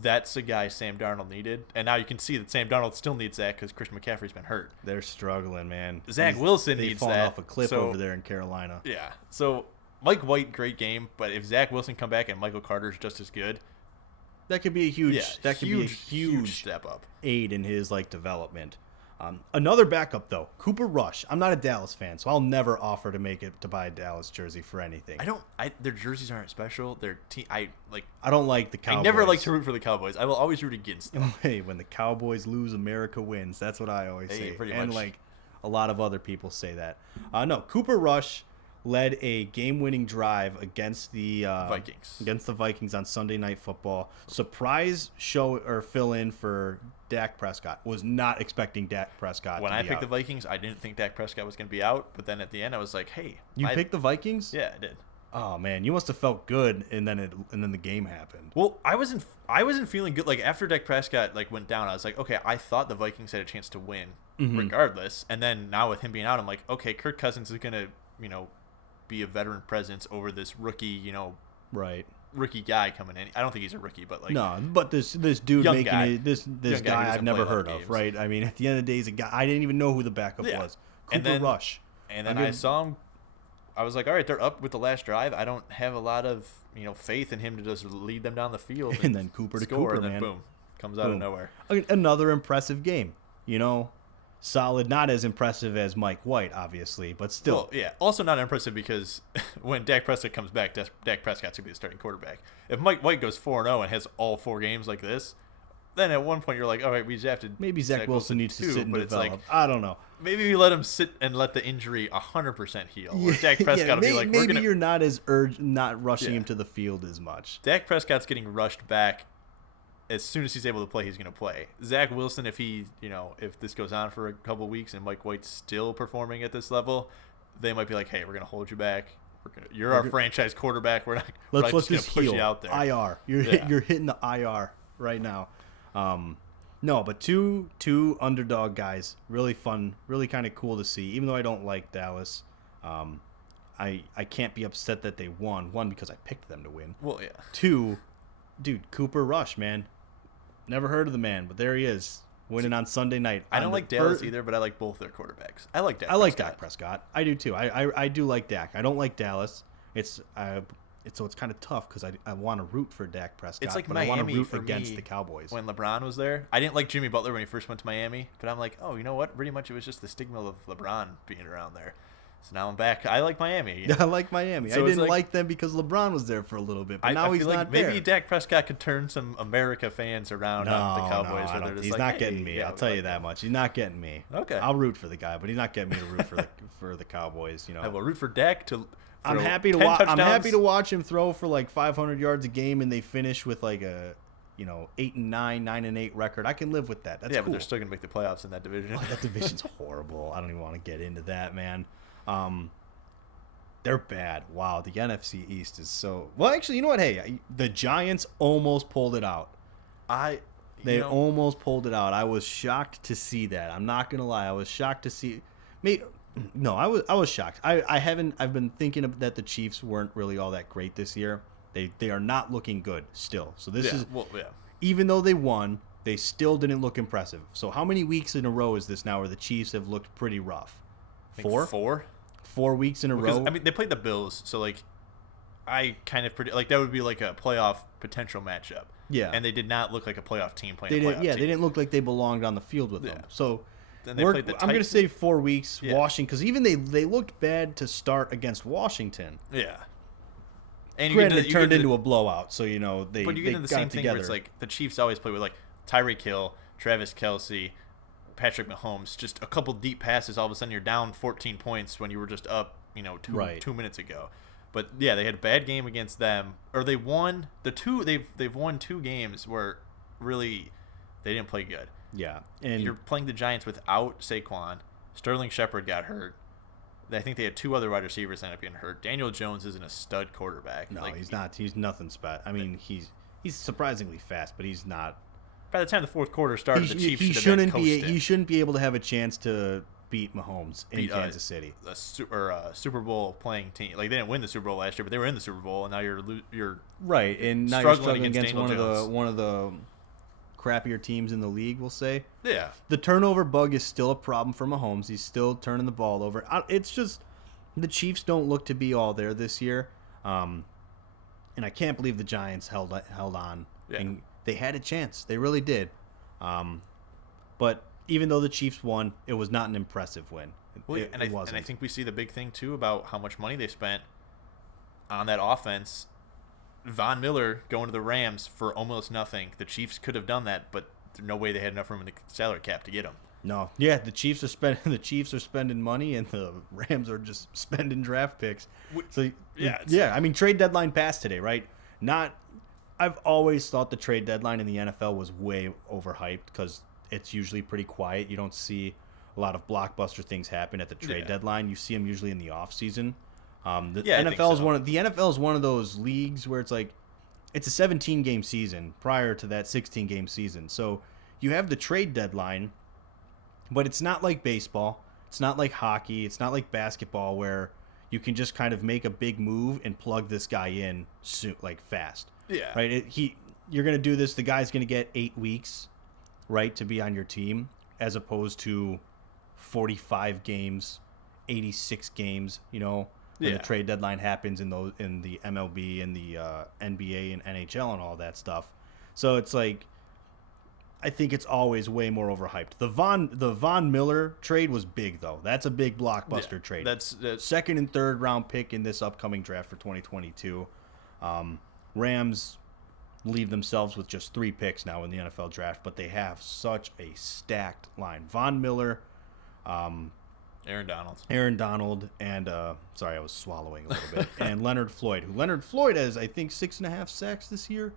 that's a guy Sam Darnold needed. And now you can see that Sam Darnold still needs that because Christian McCaffrey's been hurt. They're struggling, man. Zach Wilson they've needs fallen that. off a cliff over there in Carolina. Yeah. So Mike White, great game, but if Zach Wilson come back and Michael Carter's just as good, that could be a huge step up aid in his development. Another backup though, Cooper Rush. I'm not a Dallas fan, so I'll never offer to buy a Dallas jersey for anything. Their jerseys aren't special. Their team, I don't like the Cowboys. I never like to root for the Cowboys. I will always root against them. Hey, when the Cowboys lose, America wins. That's what I always say. Pretty and much. A lot of other people say that. No, Cooper Rush led a game-winning drive against the Vikings on Sunday Night Football. Surprise show or fill in for Dak Prescott. Was not expecting Dak Prescott. When I picked the Vikings, I didn't think Dak Prescott was going to be out. But then at the end, I was like, "Hey, you picked the Vikings?" Yeah, I did. Oh man, you must have felt good, and then the game happened. Well, I wasn't feeling good. After Dak Prescott went down, I was like, okay, I thought the Vikings had a chance to win regardless. And then now with him being out, I'm like, okay, Kirk Cousins is going to be a veteran presence over this rookie, rookie guy coming in. I don't think he's a rookie, but no, but this dude young making guy. it, this guy I've never heard of, right? I mean, at the end of the day, he's a guy I didn't even know who the backup was. Cooper Rush. And then I saw him. I was like, all right, they're up with the last drive. I don't have a lot of faith in him to just lead them down the field. And then Cooper score, to Cooper, and then man. Boom, comes out of nowhere. Another impressive game. Solid, not as impressive as Mike White, obviously, but still. Well, yeah, also not impressive because when Dak Prescott comes back, Dak Prescott's going to be the starting quarterback. If Mike White goes 4-0 and has all 4 games like this, then at one point you're like, all right, we just have to. Maybe Zach Wilson needs to sit and but develop. It's I don't know. Maybe we let him sit and let the injury 100% heal. Or Dak Prescott will be like, maybe you're not as not rushing him to the field as much. Dak Prescott's getting rushed back. As soon as he's able to play, he's going to play. Zach Wilson, if if this goes on for a couple of weeks and Mike White's still performing at this level, they might be like, hey, we're going to hold you back. You're our franchise quarterback. We're not. Let's just just push you out there. IR. You're hitting the IR right now. No, but two underdog guys, really fun, really kind of cool to see. Even though I don't like Dallas, I can't be upset that they won. One, because I picked them to win. Well, yeah. Two, dude, Cooper Rush, man. Never heard of the man, but there he is, winning on Sunday night. I don't like Dallas either, but I like both their quarterbacks. I like Dak. I like Dak Prescott. I do too. I do like Dak. I don't like Dallas. So it's kind of tough because I want to root for Dak Prescott. It's like but Miami I want to root for against me the Cowboys. When LeBron was there, I didn't like Jimmy Butler when he first went to Miami, but I'm like, oh, you know what? Pretty much it was just the stigma of LeBron being around there. So now I'm back. I like Miami. I like Miami. So I didn't like them because LeBron was there for a little bit, but now he's not there. Maybe Dak Prescott could turn some America fans around the Cowboys. No, he's not getting me. I'll tell you that much. He's not getting me. Okay. I'll root for the guy, but he's not getting me to root for the Cowboys. I will root for Dak to. I'm happy to watch him throw for 500 yards a game, and they finish with a 8-9, 9-8 record. I can live with that. That's cool. But they're still gonna make the playoffs in that division. That division's horrible. I don't even want to get into that, man. They're bad. Wow, the NFC East is so... Well, actually, you know what? Hey, the Giants almost pulled it out. They almost pulled it out. I was shocked to see that. I'm not going to lie. I was shocked to see... No, I was shocked. I've been thinking that the Chiefs weren't really all that great this year. They are not looking good still. So this is... Well, yeah. Even though they won, they still didn't look impressive. So how many weeks in a row is this now where the Chiefs have looked pretty rough? 4? 4 weeks in a row. I mean, they played the Bills, so I kind of predict that would be a playoff potential matchup. Yeah, and they did not look like a playoff team playing. They didn't. Yeah, they didn't look like they belonged on the field with them. So then they played the Titans. I'm going to say 4 weeks. Yeah. Washington, because even they looked bad to start against Washington. Yeah. And granted, it turned into a blowout. So they. But you get into the same thing where it's the Chiefs always play with Tyreek Hill, Travis Kelce, Patrick Mahomes, just a couple deep passes, all of a sudden you're down 14 points when you were just up, 2 minutes ago. But yeah, they had a bad game against them, or they won they've won 2 games where really they didn't play good. Yeah, and you're playing the Giants without Saquon. Sterling Shepard got hurt. I think they had 2 other wide receivers end up getting hurt. Daniel Jones isn't a stud quarterback. No, he's not. He's nothing special. I mean, he's surprisingly fast, but he's not. By the time the fourth quarter started, the Chiefs he shouldn't be able to have a chance to beat Mahomes in Kansas City. A Super Bowl playing team. Like, they didn't win the Super Bowl last year, but they were in the Super Bowl, and now you're right, and now you're struggling against one of the crappier teams in the league, we'll say. Yeah. The turnover bug is still a problem for Mahomes. He's still turning the ball over. It's just the Chiefs don't look to be all there this year. And I can't believe the Giants held on. Yeah. And they had a chance. They really did. But even though the Chiefs won, it was not an impressive win. It wasn't. And I think we see the big thing, too, about how much money they spent on that offense. Von Miller going to the Rams for almost nothing. The Chiefs could have done that, but there's no way they had enough room in the salary cap to get him. No. Yeah, the Chiefs are spending money, and the Rams are just spending draft picks. So yeah. I mean, trade deadline passed today, right? I've always thought the trade deadline in the NFL was way overhyped because it's usually pretty quiet. You don't see a lot of blockbuster things happen at the trade deadline. You see them usually in the off season. The NFL is one of those leagues where it's like it's a 17-game season prior to that 16-game season. So you have the trade deadline, but it's not like baseball. It's not like hockey. It's not like basketball where you can just kind of make a big move and plug this guy in fast. Yeah. Right. You're going to do this. The guy's going to get 8 weeks, right, to be on your team, as opposed to 45 games, 86 games. When the trade deadline happens in the MLB and the NBA and NHL and all that stuff. So it's like, I think it's always way more overhyped. The Von Miller trade was big, though. That's a big blockbuster trade. That's second and third round pick in this upcoming draft for 2022. Rams leave themselves with just 3 picks now in the NFL draft, but they have such a stacked line. Von Miller, Aaron Donald, and sorry, I was swallowing a little bit. And Leonard Floyd. Leonard Floyd has, I think, 6.5 sacks this year.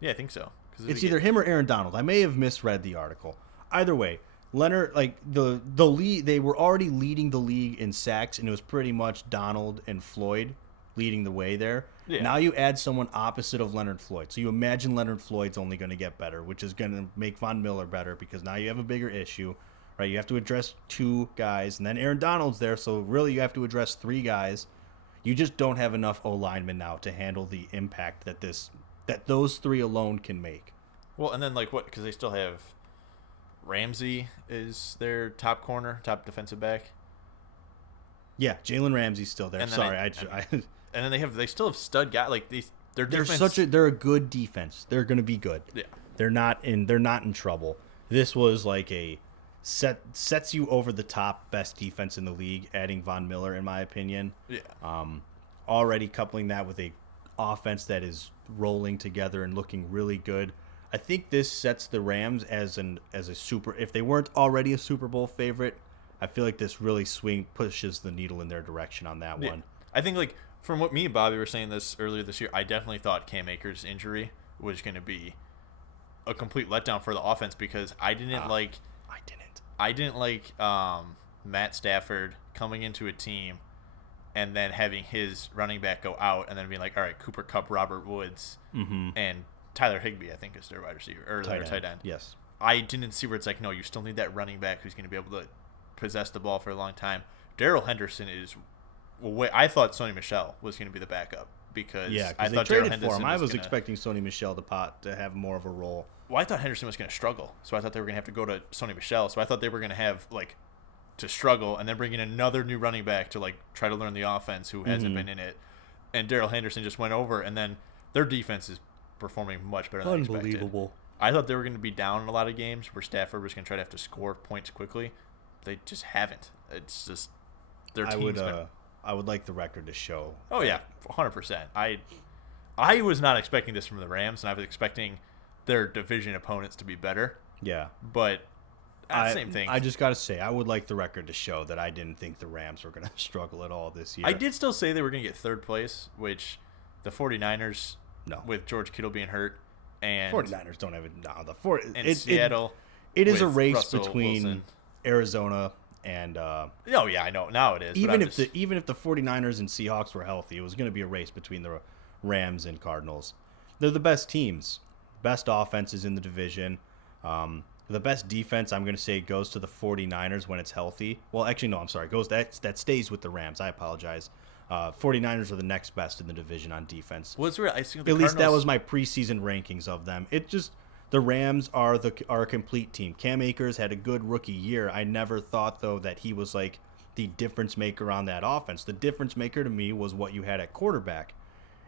Yeah, I think so. It's either him or Aaron Donald. I may have misread the article. Either way, Leonard, the lead, they were already leading the league in sacks, and it was pretty much Donald and Floyd leading the way there. Yeah. Now you add someone opposite of Leonard Floyd. So you imagine Leonard Floyd's only going to get better, which is going to make Von Miller better because now you have a bigger issue. Right, you have to address 2 guys, and then Aaron Donald's there, so really you have to address 3 guys. You just don't have enough O-linemen now to handle the impact that those 3 alone can make. Well, and then because they still have Ramsey is their top defensive back. Yeah, Jalen Ramsey's still there. Sorry, and then they still have stud guys they're a good defense. They're going to be good. Yeah, they're not in trouble. This was like a sets you over the top best defense in the league, adding Von Miller, in my opinion. Yeah. Already coupling that with a offense that is rolling together and looking really good. I think this sets the Rams as a super. If they weren't already a Super Bowl favorite, I feel like this really pushes the needle in their direction on that one. I think from what me and Bobby were saying this earlier this year, I definitely thought Cam Akers' injury was going to be a complete letdown for the offense because I didn't like Matt Stafford coming into a team and then having his running back go out and then being like, all right, Cooper Kupp, Robert Woods, and Tyler Higbee, I think, is their wide receiver or their tight end. Yes. I didn't see where it's like, no, you still need that running back who's going to be able to possess the ball for a long time. Darrell Henderson is I thought Sony Michel was going to be the backup because I they thought traded for him. I was expecting Sony Michel to have more of a role. Well, I thought Henderson was going to struggle, so I thought they were going to have to go to Sony Michel. So I thought they were going to have to struggle and then bring in another new running back to try to learn the offense who hasn't been in it. And Darrell Henderson just went over, and then their defense is performing much better than Unbelievable. I thought they were going to be down in a lot of games where Stafford was going to try to have to score points quickly. They just haven't. It's just their team's I would like the record to show. Oh yeah, 100%. I was not expecting this from the Rams, and I was expecting their division opponents to be better. Yeah, but same thing. I just got to say, I would like the record to show that I didn't think the Rams were going to struggle at all this year. I did still say they were going to get third place, which the 49ers, with George Kittle being hurt, and 49ers don't have Seattle. It is a race Russell between Wilson. Arizona and oh yeah, I know now it is. Even if the 49ers and Seahawks were healthy, it was going to be a race between the Rams and Cardinals. They're the best teams, best offenses in the division. The the best defense, I'm going to say, goes to the 49ers when it's healthy. Well, actually, no, I'm sorry. That stays with the Rams. I apologize. 49ers are the next best in the division on defense. What's real? At least that was my preseason rankings of them. It just the Rams are a complete team. Cam Akers had a good rookie year. I never thought though that he was like the difference maker on that offense. The difference maker to me was what you had at quarterback,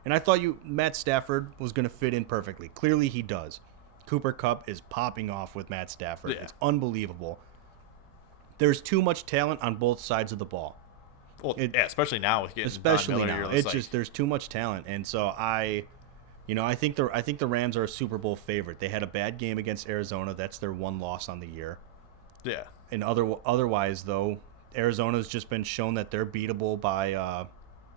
and I thought Matt Stafford was going to fit in perfectly. Clearly, he does. Cooper Kupp is popping off with Matt Stafford. Yeah. It's unbelievable. There's too much talent on both sides of the ball. Well, especially now with getting Von Miller, now. It's just there's too much talent, and so I think the Rams are a Super Bowl favorite. They had a bad game against Arizona. That's their one loss on the year. Yeah. And otherwise though, Arizona's just been shown that they're beatable by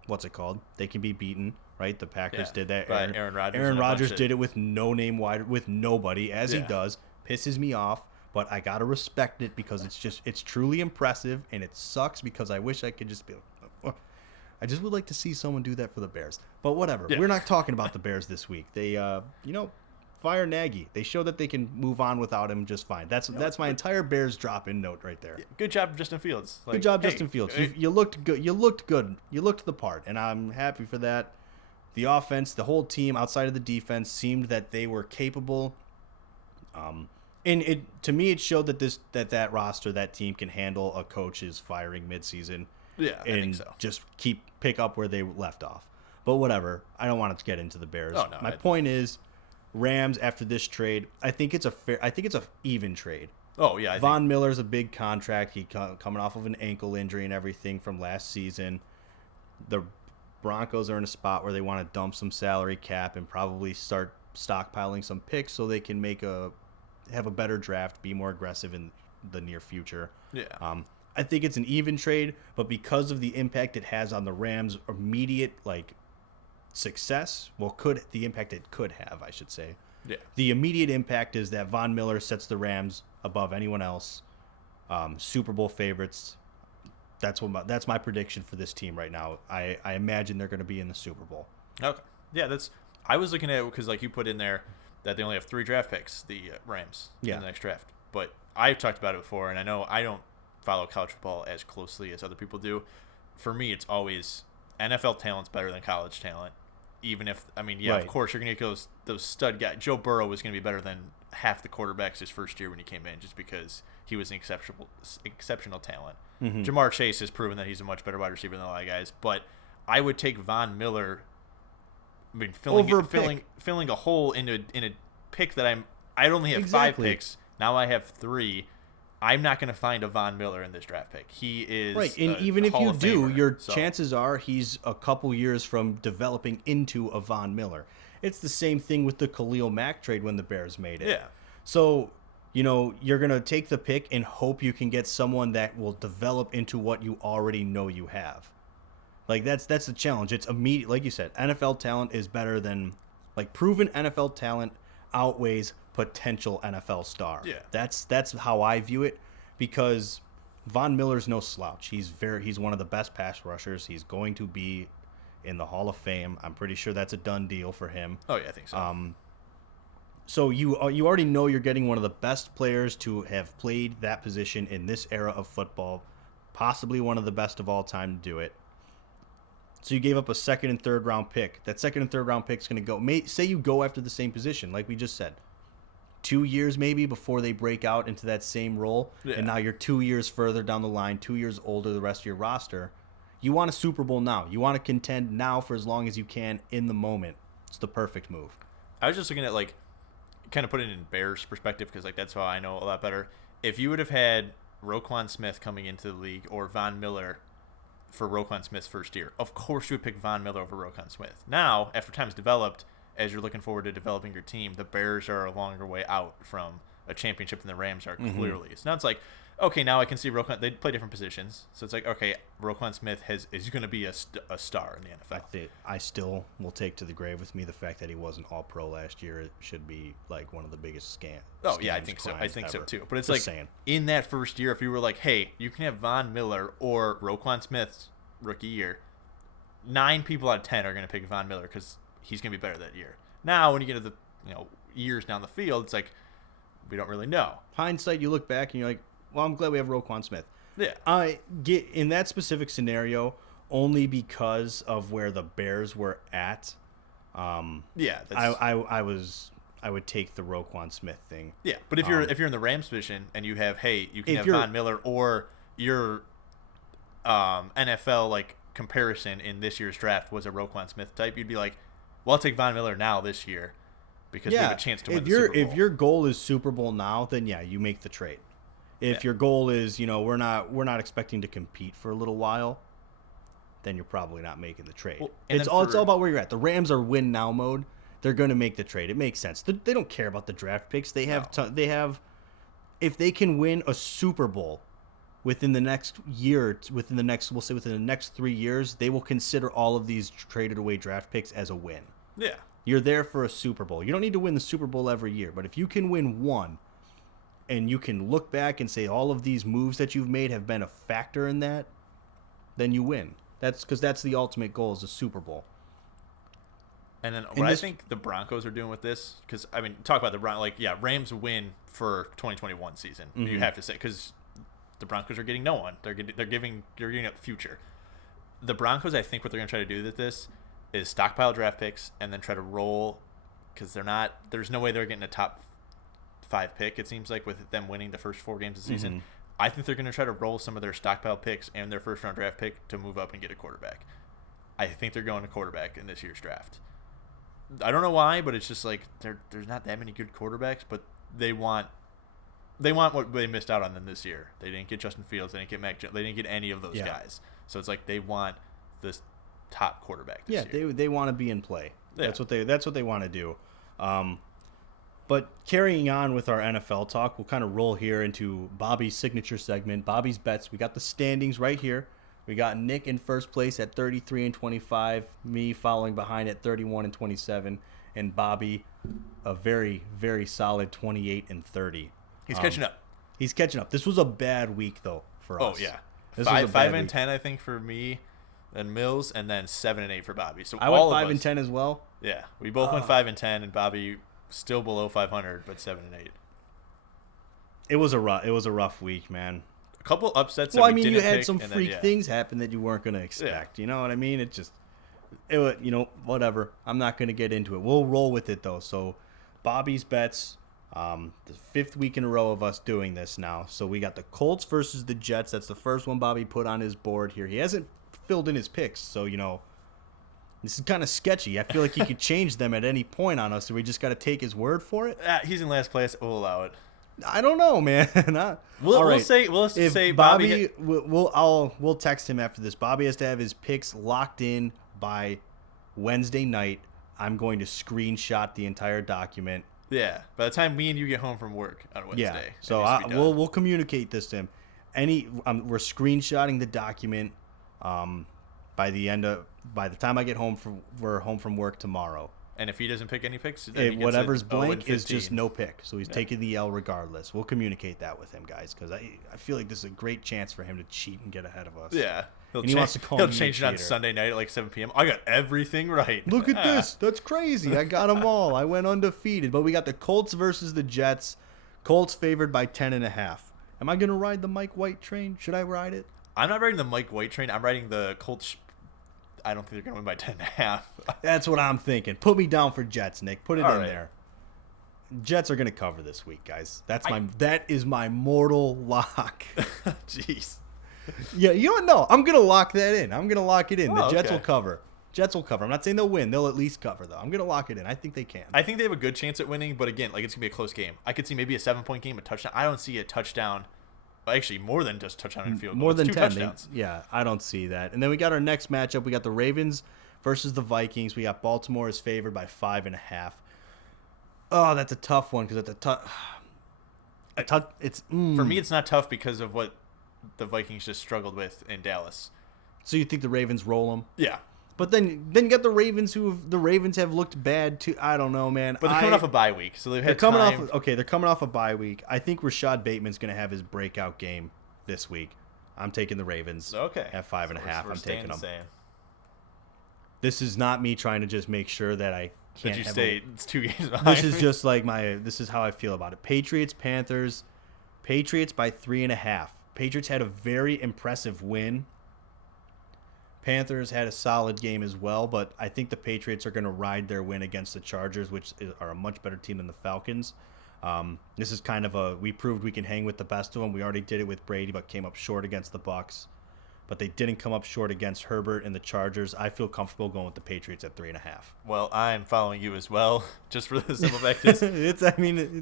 what's it called? They can be beaten, right? The Packers did that. Aaron Rodgers. Aaron Rodgers did it with no name wide, with nobody, as he does. Pisses me off. But I gotta respect it because it's truly impressive, and it sucks because I wish I could just be like, I just would like to see someone do that for the Bears. But whatever. Yeah. We're not talking about the Bears this week. They fire Nagy. They show that they can move on without him just fine. That's my entire Bears drop-in note right there. Yeah. Good job, Justin Fields. Good job, Justin Fields. You looked good. You looked good. You looked the part, and I'm happy for that. The offense, the whole team outside of the defense seemed that they were capable. And to me, it showed that roster, that team can handle a coach's firing midseason. Yeah, I think so. Just pick up where they left off. But whatever. I don't want to get into the Bears. Oh, no, My point is, Rams after this trade, I think it's a even trade. Oh yeah, Von Miller's a big contract. He coming off of an ankle injury and everything from last season. The Broncos are in a spot where they want to dump some salary cap and probably start stockpiling some picks so they can have a better draft, be more aggressive in the near future. Yeah. I think it's an even trade, but because of the impact it has on the Rams' immediate success, the impact it could have, I should say. Yeah. The immediate impact is that Von Miller sets the Rams above anyone else. Super Bowl favorites. That's my prediction for this team right now. I imagine they're going to be in the Super Bowl. Okay. Yeah, I was looking at it because you put in there that they only have 3 draft picks, the Rams, in the next draft. But I've talked about it before, and I know I don't follow college football as closely as other people do. For me, it's always NFL talent's better than college talent. Even if, right. Of course, you're going to get those stud guys. Joe Burrow was going to be better than half the quarterbacks his first year when he came in just because he was an exceptional talent. Mm-hmm. Jamar Chase has proven that he's a much better wide receiver than a lot of guys. But I would take Von Miller filling a hole in a pick that I'd only have 5 picks. Now I have 3. I'm not going to find a Von Miller in this draft pick. He is right, and even if you do, your chances are he's a couple years from developing into a Von Miller. It's the same thing with the Khalil Mack trade when the Bears made it. Yeah. So, you're going to take the pick and hope you can get someone that will develop into what you already know you have. That's the challenge. It's immediate. Like you said, NFL talent is better than proven NFL talent outweighs potential NFL star. Yeah. That's how I view it, because Von Miller's no slouch. He's one of the best pass rushers. He's going to be in the Hall of Fame. I'm pretty sure that's a done deal for him. Oh yeah, I think so. So you already know you're getting one of the best players to have played that position in this era of football, possibly one of the best of all time to do it. So you gave up a 2nd and 3rd round pick. That 2nd and 3rd round pick is going to go. Say you go after the same position, like we just said. 2 years maybe before they break out into that same role, and now you're 2 years further down the line, 2 years older the rest of your roster. You want a Super Bowl now. You want to contend now for as long as you can in the moment. It's the perfect move. I was just looking at kind of put it in Bears perspective because that's how I know a lot better. If you would have had Roquan Smith coming into the league or Von Miller for Roquan Smith's first year, of course you would pick Von Miller over Roquan Smith. Now, after time's developed, as you're looking forward to developing your team, the Bears are a longer way out from a championship than the Rams are, clearly. So now it's okay, now I can see Roquan. They play different positions. So it's okay, Roquan Smith is going to be a star in the NFL. I still will take to the grave with me the fact that he wasn't all-pro last year. It should be one of the biggest scams. Oh, yeah, I think so. I think so, too. But it's in that first year, if you were hey, you can have Von Miller or Roquan Smith's rookie year, 9 people out of 10 are going to pick Von Miller because he's going to be better that year. Now, when you get to the years down the field, it's we don't really know. Hindsight, you look back and you're like, well, I'm glad we have Roquan Smith. Yeah. I get in that specific scenario only because of where the Bears were at. Yeah. I would take the Roquan Smith thing. Yeah, but if you're in the Rams position and you have you can have Von Miller or your NFL like comparison in this year's draft was a Roquan Smith type, you'd be like, well, I'll take Von Miller now this year because we have a chance to win the Super Bowl. If your goal is Super Bowl now, then yeah, you make the trade. If your goal is, we're not expecting to compete for a little while, then you're probably not making the trade. Well, it's all about where you're at. The Rams are win now mode. They're going to make the trade. It makes sense. They don't care about the draft picks. They have if they can win a Super Bowl within the next year, within the next 3 years, they will consider all of these traded away draft picks as a win. Yeah. You're there for a Super Bowl. You don't need to win the Super Bowl every year, but if you can win one and you can look back and say all of these moves that you've made have been a factor in that, then you win. That's because that's the ultimate goal is a Super Bowl. And then what I think the Broncos are doing with this, because, I mean, talk about the Broncos, Rams win for 2021 season. Mm-hmm. You have to say, because the Broncos are getting no one. They're giving up the future. The Broncos, I think what they're going to try to do with this is stockpile draft picks and then try to roll, because there's no way they're getting a top 5 pick, it seems like, with them winning the first 4 games of the season. Mm-hmm. I think they're going to try to roll some of their stockpile picks and their first-round draft pick to move up and get a quarterback. I think they're going to quarterback in this year's draft. I don't know why, but it's just like there's not that many good quarterbacks, but they want what they missed out on them this year. They didn't get Justin Fields, they didn't get Mac Jones, they didn't get any of those guys. So it's like they want this top quarterback this year. Yeah, they want to be in play. Yeah. That's what they want to do. But carrying on with our NFL talk, we'll kind of roll here into Bobby's signature segment, Bobby's Bets. We got the standings right here. We got Nick in first place at 33 and 25, me following behind at 31 and 27, and Bobby a very, very solid 28 and 30. He's catching up. He's catching up. This was a bad week, though, for us. Oh, yeah. 5 and 10, I think, for me and Mills, and then 7 and 8 for Bobby. So I went 5 and 10 as well? Yeah. We both went 5 and 10, and Bobby still below 500, but 7 and 8. It was a rough week, man. A couple upsets. Well, I mean, you had some freak things happen that you weren't going to expect. Yeah. You know what I mean? Whatever. I'm not going to get into it. We'll roll with it, though. So, Bobby's Bets, the 5th week in a row of us doing this now. So, we got the Colts versus the Jets. That's the first one Bobby put on his board here. He hasn't filled in his picks, so, this is kind of sketchy. I feel like he could change them at any point on us, so we just got to take his word for it. He's in last place. We'll allow it. I don't know, man. We'll say Bobby. We'll text him after this. Bobby has to have his picks locked in by Wednesday night. I'm going to screenshot the entire document. Yeah, by the time me and you get home from work on Wednesday. Yeah, so we'll communicate this to him. We're screenshotting the document by the time I get home we're home from work tomorrow. And if he doesn't pick any picks, then whatever's blank is just no pick. So he's taking the L regardless. We'll communicate that with him, guys, because I feel like this is a great chance for him to cheat and get ahead of us. Yeah. He'll change it on Sunday night at like 7 p.m. I got everything right. Look at this. That's crazy. I got them all. I went undefeated. But we got the Colts versus the Jets. Colts favored by 10.5. Am I going to ride the Mike White train? Should I ride it? I'm not riding the Mike White train. I'm riding the Colts. I don't think they're going to win by 10.5. That's what I'm thinking. Put me down for Jets, Nick. Put it in there. Jets are going to cover this week, guys. That is my mortal lock. Jeez. Yeah, no. I'm going to lock that in. I'm going to lock it in. The Jets will cover. I'm not saying they'll win. They'll at least cover, though. I'm going to lock it in. I think they can. I think they have a good chance at winning, but again, it's going to be a close game. I could see maybe a 7-point game, a touchdown. I don't see a touchdown. Actually, more than just touchdown and field goal. More than 2 10. touchdowns. I don't see that. And then we got our next matchup. We got the Ravens versus the Vikings. We got Baltimore is favored by 5.5. Oh, that's a tough one because For me, it's not tough because of what the Vikings just struggled with in Dallas. So you think the Ravens roll them? Yeah. But then you got the Ravens the Ravens have looked bad too. I don't know, man. But they're coming off a bye week, so they've had time. They're coming off a bye week. I think Rashad Bateman's going to have his breakout game this week. I'm taking the Ravens. Okay. At 5.5. I'm taking them. This is not me trying to just make sure that I can't. Did you have say it's 2 games behind? This is just like this is how I feel about it. Patriots, Panthers, Patriots by 3.5. Patriots had a very impressive win. Panthers had a solid game as well, but I think the Patriots are going to ride their win against the Chargers, which are a much better team than the Falcons. This is kind of we proved we can hang with the best of them. We already did it with Brady, but came up short against the Bucs. But they didn't come up short against Herbert and the Chargers. I feel comfortable going with the Patriots at 3.5. Well, I'm following you as well, just for the simple fact is,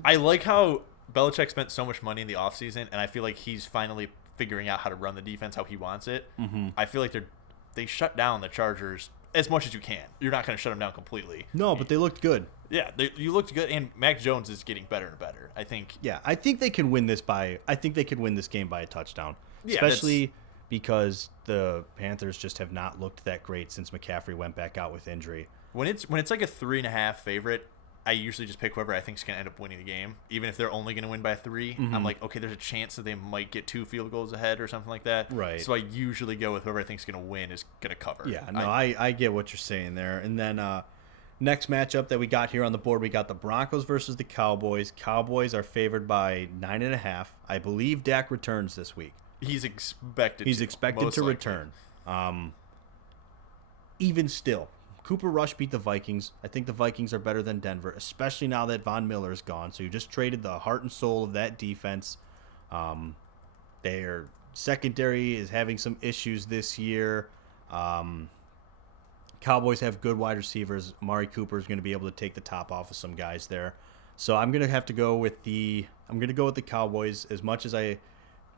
I like how Belichick spent so much money in the offseason, and I feel like he's finally figuring out how to run the defense how he wants it. Mm-hmm. I feel like they shut down the Chargers as much as you can. You're not going to shut them down completely. No, but they looked good. Yeah, you looked good, and Mac Jones is getting better and better. I think. Yeah, I think they can win this game by a touchdown, especially because the Panthers just have not looked that great since McCaffrey went back out with injury. When it's like a 3.5 favorite, I usually just pick whoever I think is going to end up winning the game, even if they're only going to win by 3. Mm-hmm. I'm like, okay, there's a chance that they might get 2 field goals ahead or something like that. Right. So I usually go with whoever I think is going to win is going to cover. Yeah, no, I get what you're saying there. And then next matchup that we got here on the board, we got the Broncos versus the Cowboys. Cowboys are favored by 9.5. I believe Dak returns this week. He's expected to return. Even still, Cooper Rush beat the Vikings. I think the Vikings are better than Denver, especially now that Von Miller is gone. So you just traded the heart and soul of that defense. Their secondary is having some issues this year. Cowboys have good wide receivers. Amari Cooper is going to be able to take the top off of some guys there. So I'm going to have to go with the Cowboys. As much as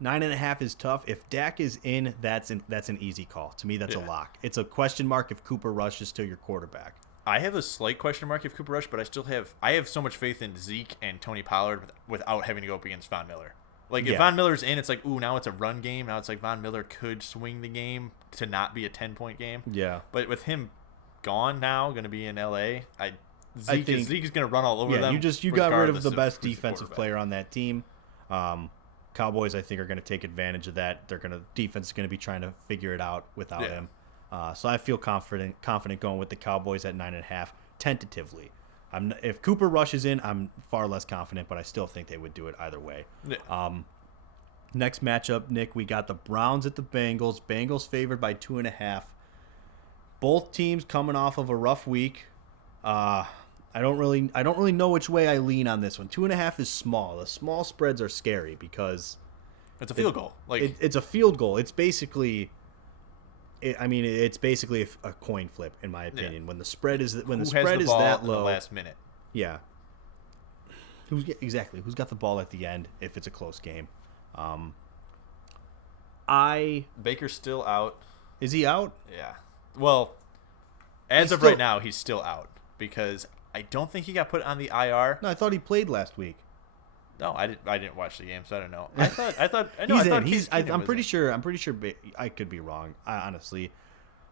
9.5 is tough. If Dak is in, that's an easy call. To me, that's a lock. It's a question mark if Cooper Rush is still your quarterback. I have a slight question mark if Cooper Rush, but I have so much faith in Zeke and Tony Pollard without having to go up against Von Miller. Like, if Von Miller's in, it's like, ooh, now it's a run game. Now it's like Von Miller could swing the game to not be a 10-point game. Yeah. But with him gone now, going to be in L.A., Zeke is going to run all over them. You got rid of the best defensive player on that team. Cowboys, I think, are going to take advantage of that. Defense is going to be trying to figure it out without him. So I feel confident going with the Cowboys at 9.5 tentatively. If Cooper Rush is in, I'm far less confident, but I still think they would do it either way. Yeah. Next matchup, Nick, we got the Browns at the Bengals. Bengals favored by 2.5. Both teams coming off of a rough week. I don't really know which way I lean on this one. 2.5 is small. The small spreads are scary because it's a field goal. It's a field goal. It's basically, it's basically a coin flip in my opinion. When the spread is that low, in the last minute. Yeah. Who's got the ball at the end if it's a close game? Baker's still out. Is he out? Yeah. Well, as of right now, he's still out because I don't think he got put on the IR. No, I thought he played last week. No, I didn't watch the game, so I don't know. I'm pretty sure. I could be wrong. Honestly,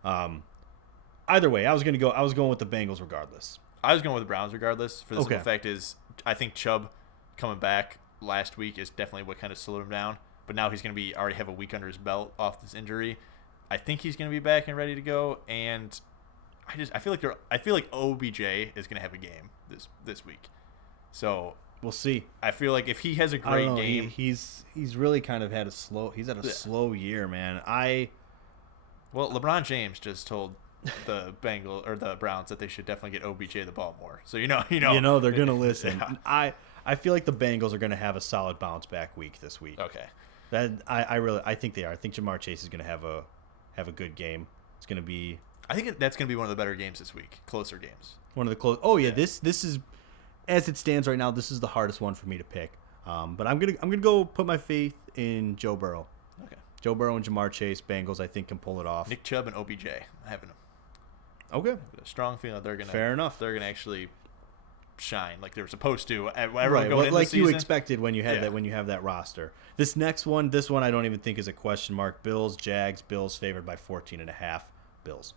either way, I was going with the Bengals regardless. I was going with the Browns regardless. For the simple fact is, I think Chubb coming back last week is definitely what kind of slowed him down. But now he's going to already have a week under his belt off this injury. I think he's going to be back and ready to go. And I feel like OBJ is going to have a game this week. So we'll see. I feel like if he has a great game, he's really kind of had a slow year, man. Well, LeBron James just told the the Browns that they should definitely get OBJ the ball more. So you know they're going to listen. Yeah. I feel like the Bengals are going to have a solid bounce back week this week. Okay. I think they are. I think Jamar Chase is going to have a good game. It's going to be. I think that's going to be one of the better games this week. Closer games. One of the close. Oh yeah, this is, as it stands right now, this is the hardest one for me to pick. But I'm gonna go put my faith in Joe Burrow. Okay. Joe Burrow and Jamar Chase, Bengals, I think can pull it off. Nick Chubb and OBJ, I have them. Okay. A strong feeling they're gonna. Fair enough. They're gonna actually shine like they were supposed to. Right, like you expected when you had that, when you have that roster. This one I don't even think is a question mark. Bills, Jags. Bills favored by 14.5. Bills.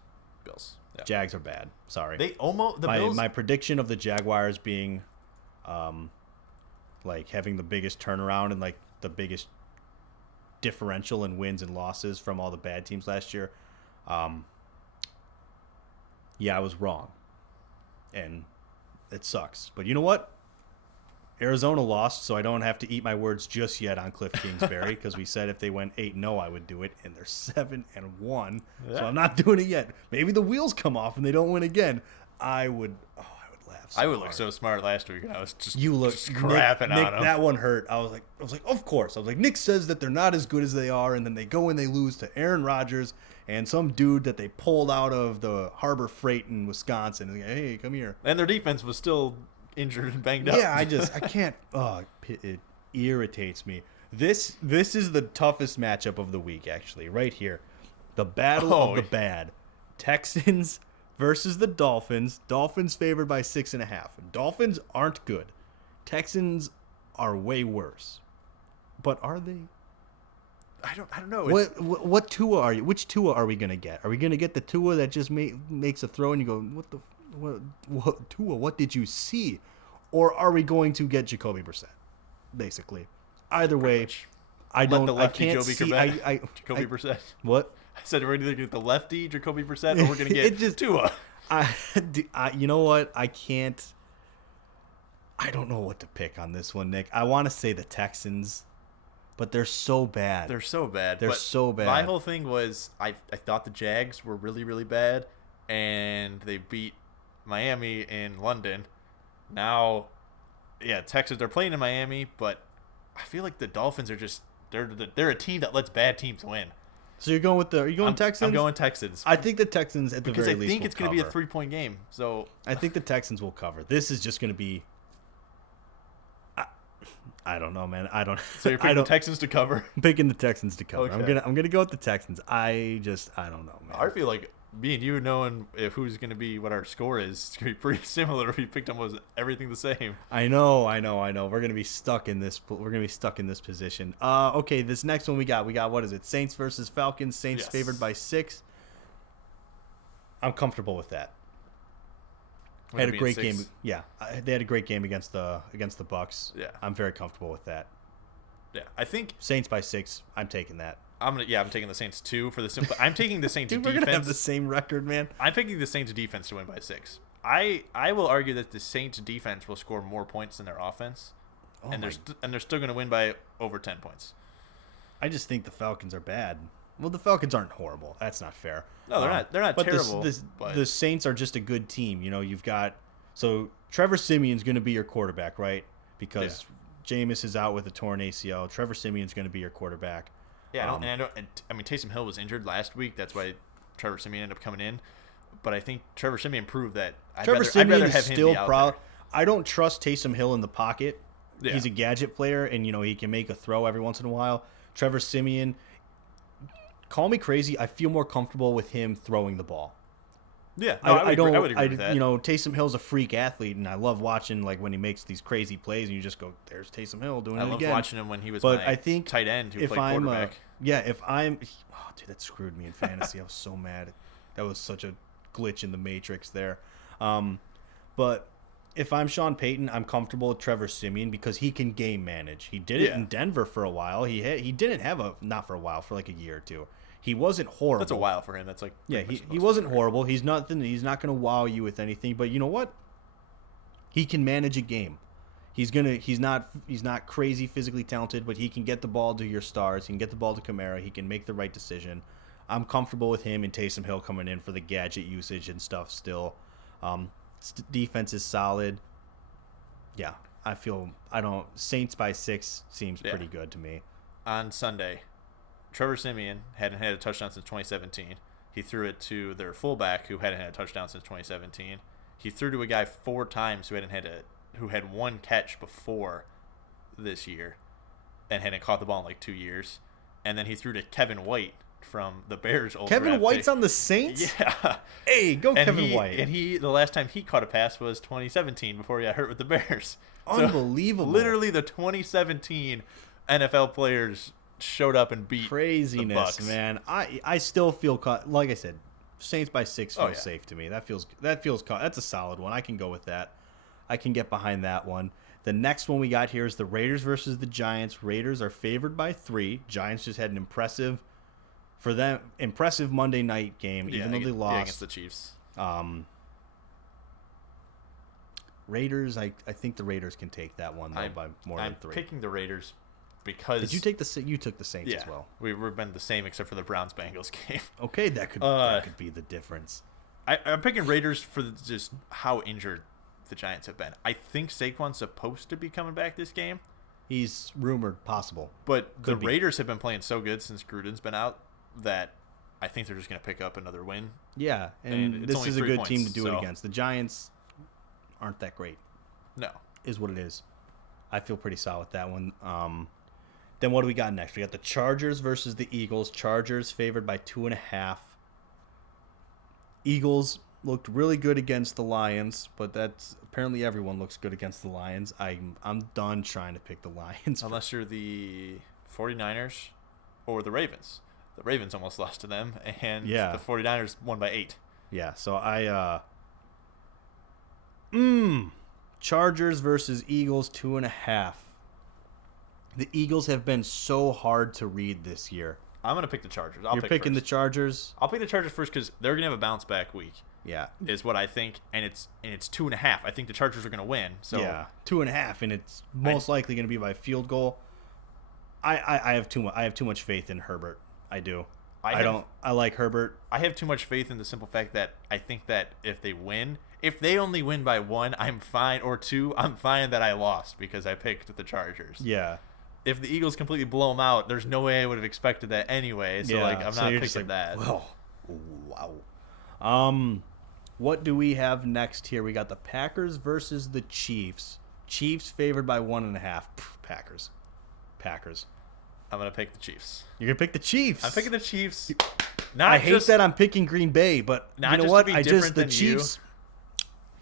Yeah. Jags are bad. Sorry. They almost Bills. My prediction of the Jaguars being, like having the biggest turnaround and like the biggest differential in wins and losses from all the bad teams last year. Yeah, I was wrong, and It sucks. But you know what? Arizona lost, so I don't have to eat my words just yet on Cliff Kingsbury because we said if they went 8-0, I would do it, and they're 7-1. Yeah. So I'm not doing it yet. Maybe the wheels come off and they don't win again. I would laugh. I would look so smart last week. I was just crapping on them. That one hurt. I was like, of course. I was like, Nick says that they're not as good as they are, and then they go and they lose to Aaron Rodgers and some dude that they pulled out of the Harbor Freight in Wisconsin. And like, hey, come here. And their defense was still injured and banged up. Yeah, I can't. It irritates me. This is the toughest matchup of the week, actually, right here. The battle of the bad. Texans versus the Dolphins. Dolphins favored by 6.5. Dolphins aren't good. Texans are way worse. But are they? I don't know. What Tua are you? Which Tua are we gonna get? Are we gonna get the Tua that just makes a throw and you go, what Tua? What did you see? Or are we going to get Jacoby Brissett? Basically, either way, I can't see. Jacoby Brissett. What? I said we're either gonna get the lefty Jacoby Brissett or we're gonna get Tua. You know what? I can't. I don't know what to pick on this one, Nick. I want to say the Texans. But they're so bad. They're so bad. My whole thing was I thought the Jags were really, really bad, and they beat Miami in London. Now, Texas, they're playing in Miami, but I feel like the Dolphins are just they're a team that lets bad teams win. So you're going with Texans? I'm going Texans. I think the Texans at the very least because I think it's going to be a 3-point game. So I think the Texans will cover. This is just going to be. I don't know, man. So you're picking the Texans to cover? I'm picking the Texans to cover. Okay. I'm gonna go with the Texans. I don't know, man. I feel like me and you knowing if who's gonna be what our score is, it's gonna be pretty similar. If we picked them, was everything the same? I know. We're gonna be stuck in this. Position. Okay. This next one we got what is it? Saints versus Falcons. Saints favored by 6. I'm comfortable with that. They had a great game. Yeah, they had a great game against the Bucs. Yeah, I'm very comfortable with that. Yeah, I think Saints by 6. I'm taking that. I'm taking the Saints too for the simple. I'm taking the Saints Dude, defense. We're gonna have the same record, man. I'm picking the Saints defense to win by 6. I will argue that the Saints defense will score more points than their offense, and they're still gonna win by over 10 points. I just think the Falcons are bad. Well, the Falcons aren't horrible. That's not fair. No, they're not. They're not terrible. The Saints are just a good team. You've got Trevor Simeon's going to be your quarterback, right? Because Jameis is out with a torn ACL. Trevor Simeon's going to be your quarterback. Yeah, I mean, Taysom Hill was injured last week. That's why Trevor Simeon ended up coming in. But I think Trevor Simeon proved that. I'd rather have him be out there. I don't trust Taysom Hill in the pocket. Yeah. He's a gadget player, and he can make a throw every once in a while. Trevor Simeon. Call me crazy. I feel more comfortable with him throwing the ball. Yeah, no, I would agree with that. Taysom Hill's a freak athlete, and I love watching when he makes these crazy plays, and you just go, "There's Taysom Hill doing it again." I love watching him when he was I think tight end who played quarterback. Dude, that screwed me in fantasy. I was so mad. That was such a glitch in the matrix there. But if I'm Sean Payton, I'm comfortable with Trevor Simeon because he can game manage. He did it in Denver for a while. He didn't have not for a while, for like a year or two. He wasn't horrible. That's a while for him. That's like he wasn't horrible. He's nothing. He's not going to wow you with anything. But you know what? He can manage a game. He's not crazy physically talented, but he can get the ball to your stars. He can get the ball to Kamara. He can make the right decision. I'm comfortable with him and Taysom Hill coming in for the gadget usage and stuff. Still, defense is solid. Yeah, Saints by 6 seems pretty good to me. On Sunday, Trevor Simeon hadn't had a touchdown since 2017. He threw it to their fullback who hadn't had a touchdown since 2017. He threw to a guy 4 times who had 1 catch before this year and hadn't caught the ball in like 2 years. And then he threw to Kevin White from the Bears. Kevin White's on the Saints? Yeah. Hey, Kevin White. And the last time he caught a pass was 2017 before he got hurt with the Bears. Unbelievable. So, literally the 2017 NFL players showed up and beat craziness, the Bucs. Man. I still feel like I said, Saints by 6 feels safe to me. That's a solid one. I can go with that. I can get behind that one. The next one we got here is the Raiders versus the Giants. Raiders are favored by 3. Giants just had an impressive Monday night game, even though they lost against the Chiefs. Raiders, I think the Raiders can take that one though by more than 3. I'm picking the Raiders because Did you take you took the Saints as well? We've been the same except for the Browns-Bengals game. Okay, that could be the difference. I'm picking Raiders for just how injured the Giants have been. I think Saquon's supposed to be coming back this game. He's rumored possible. But the Raiders have been playing so good since Gruden's been out that I think they're just going to pick up another win. Yeah, and this is a good team to do it against. The Giants aren't that great. No. Is what it is. I feel pretty solid with that one. Then what do we got next? We got the Chargers versus the Eagles. Chargers favored by 2.5. Eagles looked really good against the Lions, but that's apparently everyone looks good against the Lions. I'm done trying to pick the Lions. Unless you're the 49ers or the Ravens. The Ravens almost lost to them, and the 49ers won by 8. Yeah, so Chargers versus Eagles 2.5. The Eagles have been so hard to read this year. I'm going to pick the Chargers. You're picking the Chargers? I'll pick the Chargers first because they're going to have a bounce back week. Yeah. Is what I think, and it's 2.5. I think the Chargers are going to win. So yeah, 2.5, and it's most likely going to be by field goal. I have too much faith in Herbert. I do. I like Herbert. I have too much faith in the simple fact that I think that if they only win by 1, I'm fine, or 2, I'm fine that I lost because I picked the Chargers. Yeah. If the Eagles completely blow them out, there's no way I would have expected that anyway. So I'm not picking that. Well, wow. What do we have next here? We got the Packers versus the Chiefs. Chiefs favored by 1.5. Packers. I'm gonna pick the Chiefs. You're gonna pick the Chiefs. I'm picking the Chiefs. I hate that I'm picking Green Bay, but you know what? The Chiefs.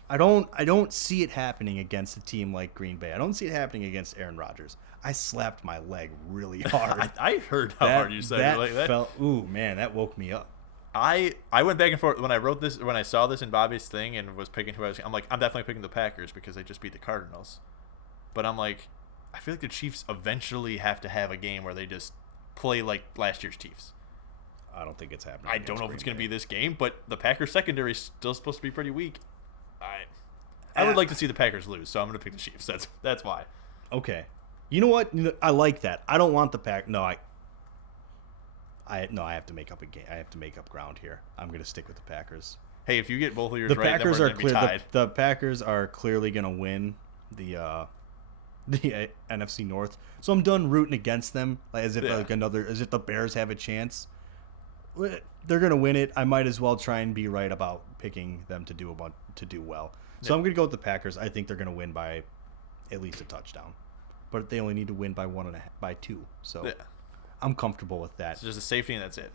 I don't see it happening against a team like Green Bay. I don't see it happening against Aaron Rodgers. I slapped my leg really hard. I heard how hard you said it like that. Ooh, man, that woke me up. I went back and forth when I saw this in Bobby's thing and was picking who I'm like, I'm definitely picking the Packers because they just beat the Cardinals. But I'm like, I feel like the Chiefs eventually have to have a game where they just play like last year's Chiefs. I don't think it's happening. I don't know if it's going to be this game, but the Packers secondary is still supposed to be pretty weak. I would like to see the Packers lose, so I'm going to pick the Chiefs. That's why. Okay. You know what? I like that. I don't want the Pack. No, I have to make up a game. I have to make up ground here. I'm going to stick with the Packers. Hey, if you get both of yours the right, Packers then we're are going to be tied. The Packers are clearly going to win the NFC North. So I'm done rooting against them as if the Bears have a chance. They're going to win it. I might as well try and be right about picking them to do well. So I'm going to go with the Packers. I think they're going to win by at least a touchdown. But they only need to win by 2. So I'm comfortable with that. It's just a safety, and that's it.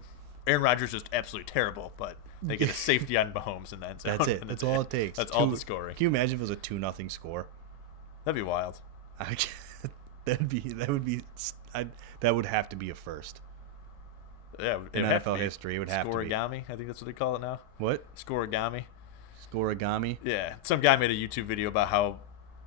Aaron Rodgers is just absolutely terrible, but they get a safety on Mahomes, and that's it. That's all it takes. That's all the scoring. Can you imagine if it was a 2-0 score? That'd be wild. That would have to be a first. Yeah, in NFL history, it would have to be. Scoregami, I think that's what they call it now. What? Scoregami. Scoregami? Yeah. Some guy made a YouTube video about how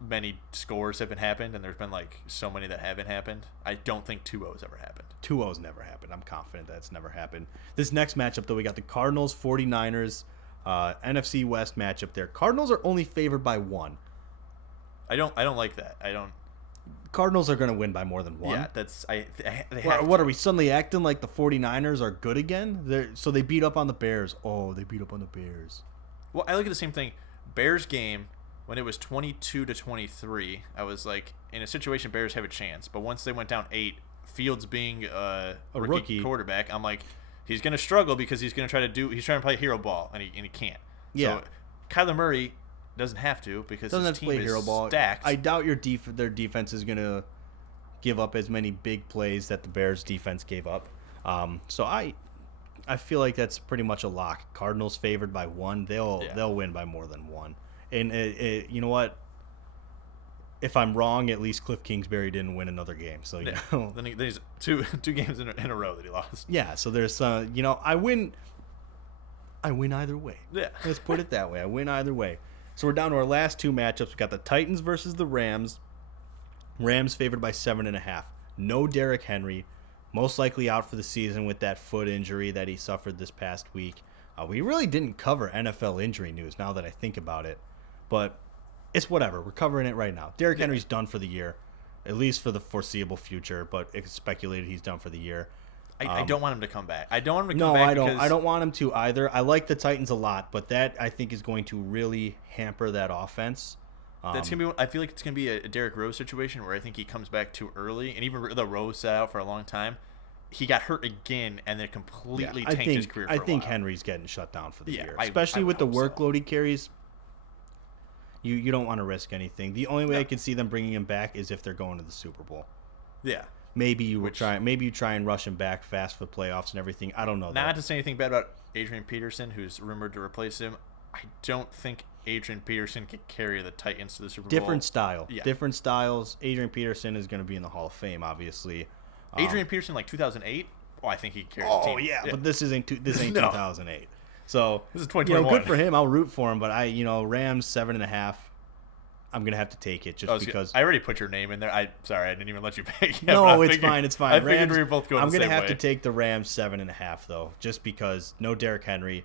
many scores haven't happened, and there's been like so many that haven't happened. I don't think 2-0's ever happened. 2-0's never happened. I'm confident that's never happened. This next matchup, though, we got the Cardinals, 49ers, NFC West matchup there. Cardinals are only favored by 1. I don't like that. Cardinals are going to win by more than 1. Yeah, what are we suddenly acting like the 49ers are good again? So they beat up on the Bears. Oh, they beat up on the Bears. Well, I look at the same thing. Bears game, when it was 22-23, I was like, in a situation, Bears have a chance. But once they went down 8, Fields being a rookie quarterback, I'm like, he's going to struggle because he's trying to play hero ball, and he can't. Yeah. So Kyler Murray doesn't have to because his team is stacked. I doubt their defense is going to give up as many big plays that the Bears defense gave up. So I feel like that's pretty much a lock. Cardinals favored by 1. They'll win by more than 1. And you know what? If I'm wrong, at least Cliff Kingsbury didn't win another game. So then there's two games in a row that he lost. Yeah. So there's I win either way. Yeah. Let's put it that way. I win either way. So we're down to our last 2 matchups. We got the Titans versus the Rams. Rams favored by 7.5. No Derrick Henry. Most likely out for the season with that foot injury that he suffered this past week. We really didn't cover NFL injury news now that I think about it. But it's whatever. We're covering it right now. Derrick Henry's done for the year, at least for the foreseeable future. But it's speculated he's done for the year. I don't want him to come back. I don't want him to come back. No, I don't. I don't want him to either. I like the Titans a lot, but that I think is going to really hamper that offense. That's gonna be. I feel like it's gonna be a Derrick Rose situation where I think he comes back too early, and even though Rose sat out for a long time, he got hurt again, and then completely tanked his career. I think Henry's getting shut down for the year, especially I with the workload he carries. You don't want to risk anything. The only way I can see them bringing him back is if they're going to the Super Bowl. Yeah. Maybe you try and rush him back fast for playoffs and everything. I don't know. Not to say anything bad about Adrian Peterson, who's rumored to replace him. I don't think Adrian Peterson can carry the Titans to the Super Bowl. Different styles. Adrian Peterson is going to be in the Hall of Fame, obviously. Adrian Peterson, like 2008. Oh, I think he carried the team. Yeah, but this ain't 2008. So this is 2021. Good for him. I'll root for him. But Rams 7.5. I'm gonna have to take it because I already put your name in there. Sorry, I didn't even let you pick. No, it's fine. It's fine. I figured we were both going. I'm gonna have to take the Rams 7.5 though, just because no Derrick Henry.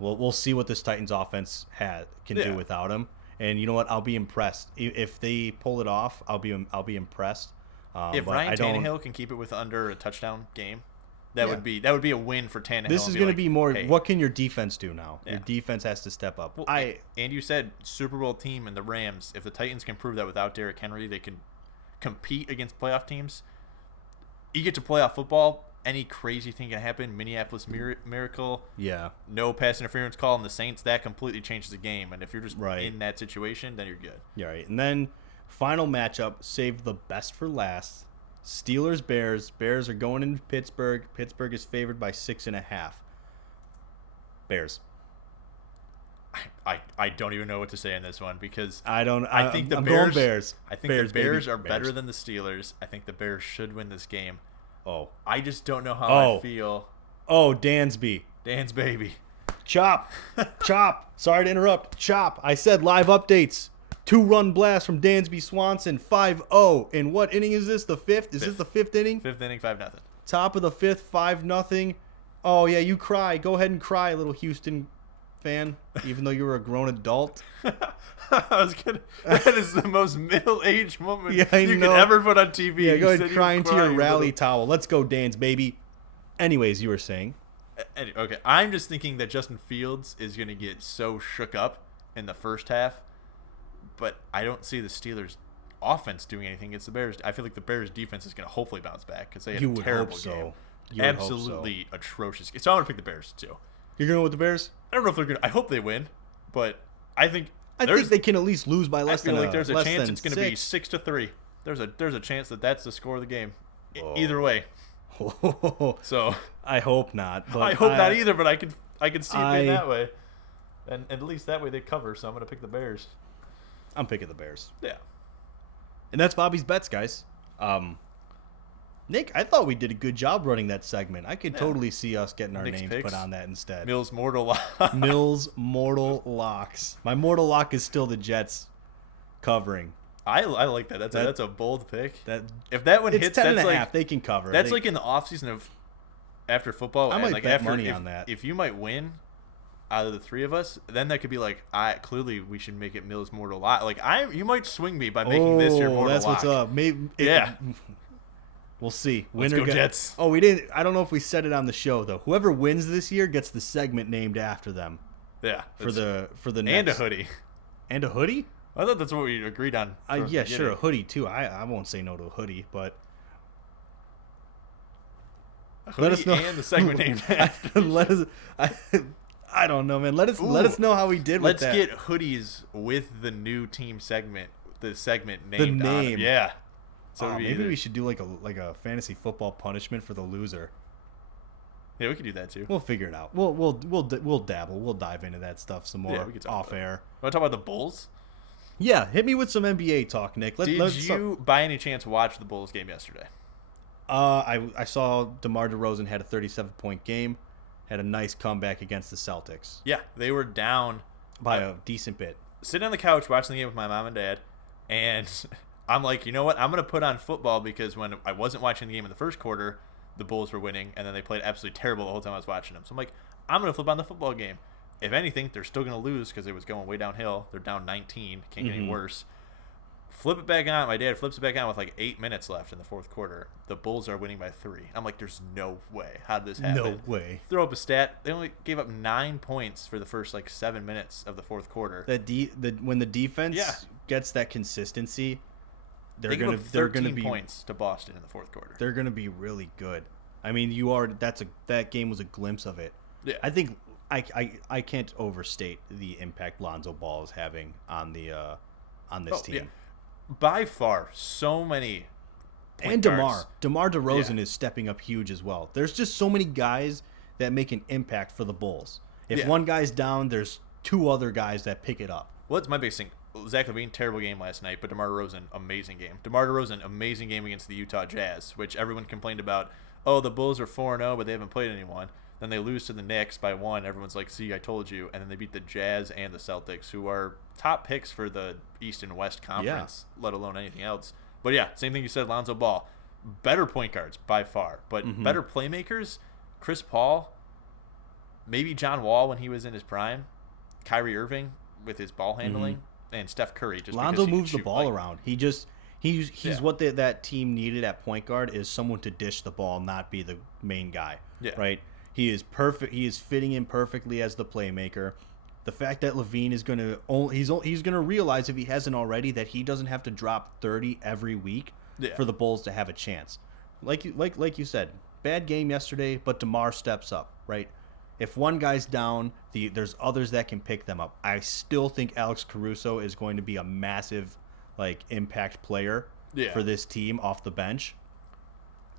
We'll see what this Titans offense can do without him. And you know what? I'll be impressed if they pull it off. I'll be impressed. If Ryan Tannehill can keep it with under a touchdown game, that would be a win for Tannehill. This is going to be more. Hey, what can your defense do now? Yeah. Your defense has to step up. Well, and you said Super Bowl team and the Rams. If the Titans can prove that without Derrick Henry, they can compete against playoff teams. You get to playoff football. Any crazy thing can happen. Minneapolis Miracle. Yeah. No pass interference call on the Saints. That completely changes the game. And if you're just in that situation, then you're good. Yeah, right. And then final matchup, saved the best for last. Steelers-Bears. Bears are going into Pittsburgh. Pittsburgh is favored by 6.5. Bears. I don't even know what to say in this one because I think the Bears. Bears. I think the Bears are better than the Steelers. I think the Bears should win this game. Oh. I just don't know how I feel. Oh, Dansby. Dan's baby. Chop. Chop. Sorry to interrupt. Chop. I said live updates. 2-run blast from Dansby Swanson. 5-0. And what inning is this? The fifth? Is this the fifth inning? Fifth inning, 5-0. Top of the fifth, 5-0. Oh, yeah, you cry. Go ahead and cry, little Houston fan, even though you were a grown adult. That is the most middle-aged moment you could ever put on TV. Yeah, go ahead and cry into your rally towel. Let's go, Dans, baby. Anyways, you were saying. Okay, I'm just thinking that Justin Fields is going to get so shook up in the first half, but I don't see the Steelers' offense doing anything against the Bears. I feel like the Bears' defense is going to hopefully bounce back because they had a terrible game. Absolutely atrocious. So I'm going to pick the Bears, too. You're going with the Bears? I don't know if they're going to. I hope they win, but I think they can at least lose by less than. I feel like there's a chance it's going to be 6-3. There's a chance that's the score of the game. Either way. So I hope not. But I hope not either. But I can see it being that way, and at least that way they cover. So I'm going to pick the Bears. I'm picking the Bears. Yeah. And that's Bobby's bets, guys. Nick, I thought we did a good job running that segment. I could totally see us getting our names put on that instead. Mills Mortal Locks. Mills Mortal Locks. My Mortal Lock is still the Jets covering. I like that. That's a bold pick. If that one hits, 10.5. That's like they can cover. That's like in the off season of after football. I might bet money on that. If you might win out of the three of us, then that could be like, clearly we should make it Mills Mortal Lock. Like you might swing me by making this your Mortal Lock. That's what's up. Maybe. Yeah. We'll see. Let's go Jets. Oh, we didn't. I don't know if we said it on the show though. Whoever wins this year gets the segment named after them. Yeah. For the next. And a hoodie. And a hoodie? I thought that's what we agreed on. Yeah, sure, a hoodie too. I won't say no to a hoodie, but a hoodie let us know. And the segment named after. I don't know, man. Let us know how we did with that. Let's get hoodies with the new team segment. The segment named. The name. Yeah. So maybe we should do like a fantasy football punishment for the loser. Yeah, we could do that too. We'll figure it out. We'll dabble. We'll dive into that stuff some more off air. Want to talk about the Bulls? Yeah, hit me with some NBA talk, Nick. Did you, by any chance, watch the Bulls game yesterday? I saw DeMar DeRozan had a 37-point game, had a nice comeback against the Celtics. Yeah, they were down by a decent bit. Sitting on the couch watching the game with my mom and dad, and I'm like, you know what? I'm going to put on football because when I wasn't watching the game in the first quarter, the Bulls were winning, and then they played absolutely terrible the whole time I was watching them. So I'm like, I'm going to flip on the football game. if anything, they're still going to lose because it was going way downhill. They're down 19. Can't get any worse. Flip it back on. My dad flips it back on with like 8 minutes left in the fourth quarter. The Bulls are winning by 3. I'm like, there's no way. How did this happen? No way. Throw up a stat. They only gave up 9 points for the first like 7 minutes of the fourth quarter. When the defense gets that consistency, they're gonna be points to Boston in the fourth quarter. They're gonna be really good. I mean, that game was a glimpse of it. Yeah. I think I can't overstate the impact Lonzo Ball is having on this team. Yeah. By far, so many. And DeMar DeRozan is stepping up huge as well. There's just so many guys that make an impact for the Bulls. If one guy's down, there's 2 other guys that pick it up. Well, that's my biggest thing. Zach LaVine, terrible game last night, but DeMar DeRozan, amazing game. DeMar DeRozan, amazing game against the Utah Jazz, which everyone complained about. Oh, the Bulls are 4-0, but they haven't played anyone. Then they lose to the Knicks by 1. Everyone's like, see, I told you. And then they beat the Jazz and the Celtics, who are top picks for the East and West Conference, let alone anything else. But yeah, same thing you said, Lonzo Ball. Better point guards by far, but better playmakers. Chris Paul, maybe John Wall when he was in his prime, Kyrie Irving with his ball handling, and Steph Curry. Just Lonzo moves the ball around. He's what that team needed at point guard is someone to dish the ball, not be the main guy. Yeah. Right. He is perfect. He is fitting in perfectly as the playmaker. The fact that LaVine is he's gonna realize, if he hasn't already, that he doesn't have to drop 30 every week for the Bulls to have a chance. Like you said, bad game yesterday, but DeMar steps up. Right. If one guy's down, there's others that can pick them up. I still think Alex Caruso is going to be a massive impact player for this team off the bench.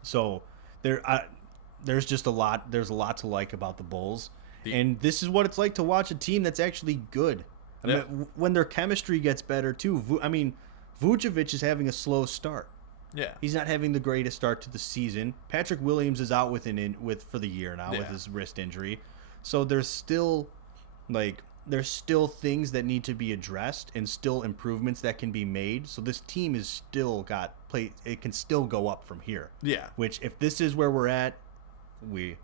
So there's just a lot. There's a lot to like about the Bulls, and this is what it's like to watch a team that's actually good. I mean, when their chemistry gets better too. I mean, Vucevic is having a slow start. Yeah, he's not having the greatest start to the season. Patrick Williams is out for the year now with his wrist injury. So there's still things that need to be addressed and still improvements that can be made. So this team is still it can still go up from here. Yeah. Which, if this is where we're at,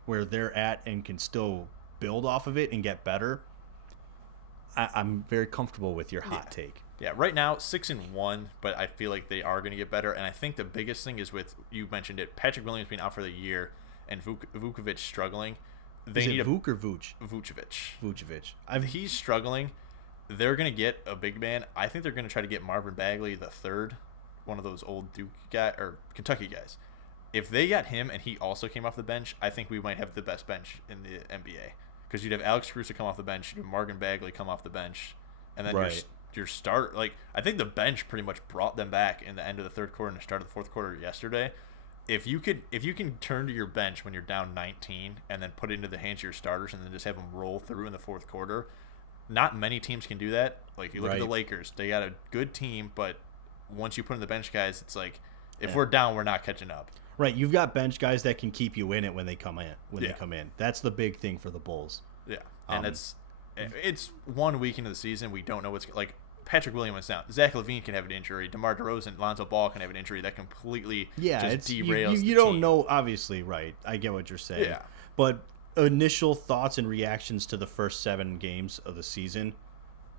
where they're at, and can still build off of it and get better, I'm very comfortable with your hot take. Yeah, right now 6-1, but I feel like they are going to get better. And I think the biggest thing is you mentioned it, Patrick Williams being out for the year and Vucevic struggling. Is it Vuk or Vuce? Vucevic. He's struggling. They're going to get a big man. I think they're going to try to get Marvin Bagley the third, one of those old Duke guy or Kentucky guys. If they got him and he also came off the bench, I think we might have the best bench in the NBA. Because you'd have Alex Caruso come off the bench, you'd have Marvin Bagley come off the bench, and then your start. I think the bench pretty much brought them back in the end of the third quarter and the start of the fourth quarter yesterday. If you can turn to your bench when you're down 19 and then put it into the hands of your starters and then just have them roll through in the fourth quarter, not many teams can do that. Like, you look at the Lakers, they got a good team, but once you put in the bench guys, it's like, if we're down, we're not catching up. Right, you've got bench guys that can keep you in it when they come in. That's the big thing for the Bulls. Yeah, and it's 1 week into the season. We don't know what's like. Patrick Williams down. Zach LaVine can have an injury. DeMar DeRozan, Lonzo Ball can have an injury that completely just derails. You don't know, obviously, right? I get what you're saying. Yeah, but initial thoughts and reactions to the first 7 games of the season,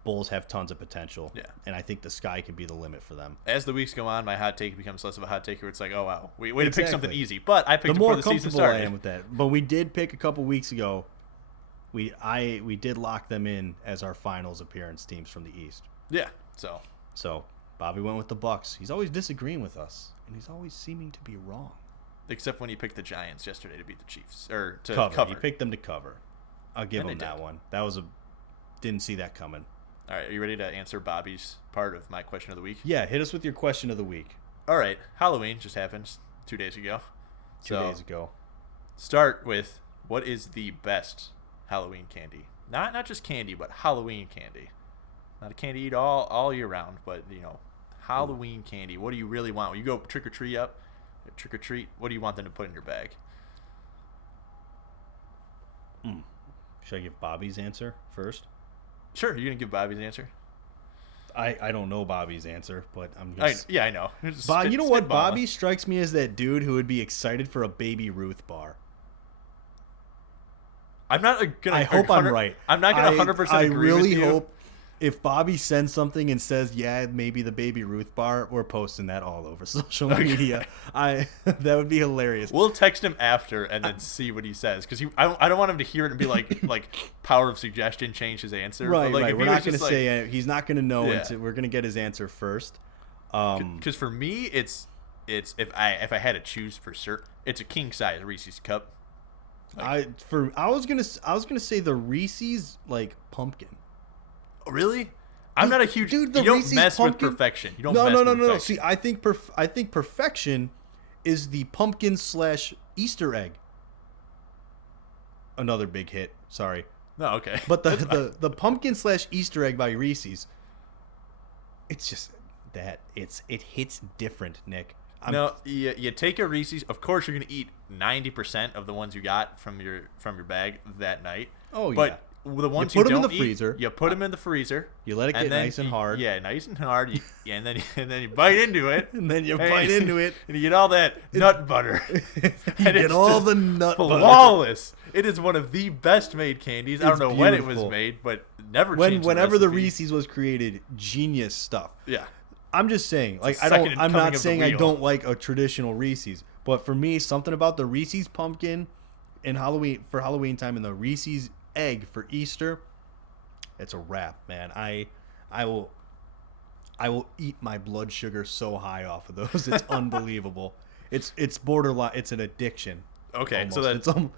Bulls have tons of potential. Yeah, and I think the sky could be the limit for them. As the weeks go on, my hot take becomes less of a hot take where it's like, oh wow, we to pick something easy. But I picked it before the season started. I am with that. But we did pick a couple weeks ago. We did lock them in as our finals appearance teams from the East. Yeah. So Bobby went with the Bucks. He's always disagreeing with us, and he's always seeming to be wrong. Except when he picked the Giants yesterday to beat the Chiefs or to cover. cover. He picked them to cover. I'll give him that one. That was didn't see that coming. All right, are you ready to answer Bobby's part of my question of the week? Yeah, hit us with your question of the week. All right, Halloween just happened 2 days ago. 2 days ago. Start with, what is the best Halloween candy? Not just candy, but Halloween candy. Not a candy eat all year round, but Halloween candy. What do you really want when you go trick or treat? What do you want them to put in your bag? Should I give Bobby's answer first? Sure, you're gonna give Bobby's answer. I don't know Bobby's answer, but I'm just... I know. You know what? Bobby strikes me as that dude who would be excited for a Baby Ruth bar. I'm not gonna. I hope I'm right. I'm not gonna 100% agree with you. I really hope if Bobby sends something and says, "Yeah, maybe the Baby Ruth bar," we're posting that all over social media. That would be hilarious. We'll text him after and then see what he says because I don't want him to hear it and be like power of suggestion, change his answer. Right, but right. We're not going to say he's not going to know. We're going to get his answer first. Because for me, it's if I had to choose for certain, it's a king size Reese's cup. I was gonna say the Reese's pumpkin. Really? I'm not a huge dude. You don't mess with perfection. You don't. No. See, I think perfection is the pumpkin / Easter egg. Another big hit. Sorry. No, okay. But the pumpkin / Easter egg by Reese's. It's just that it hits different, Nick. You take a Reese's. Of course, you're gonna eat 90% of the ones you got from your bag that night. Oh, but yeah. The ones you put you them don't in the freezer. You put them in the freezer. You let it get nice and hard. Yeah, nice and hard. And then you bite into it. And then you bite into it. And you get all that nut butter. You get all the nut butter. Flawless. It is one of the best made candies. I don't know when it was made, but never changed whenever the Reese's was created, genius stuff. Yeah. I'm just saying, I'm not saying I don't like a traditional Reese's, but for me, something about the Reese's pumpkin in Halloween time and the Reese's egg for Easter, it's a wrap, man. I will eat my blood sugar so high off of those. It's unbelievable. It's borderline. It's an addiction. Okay, almost. So that's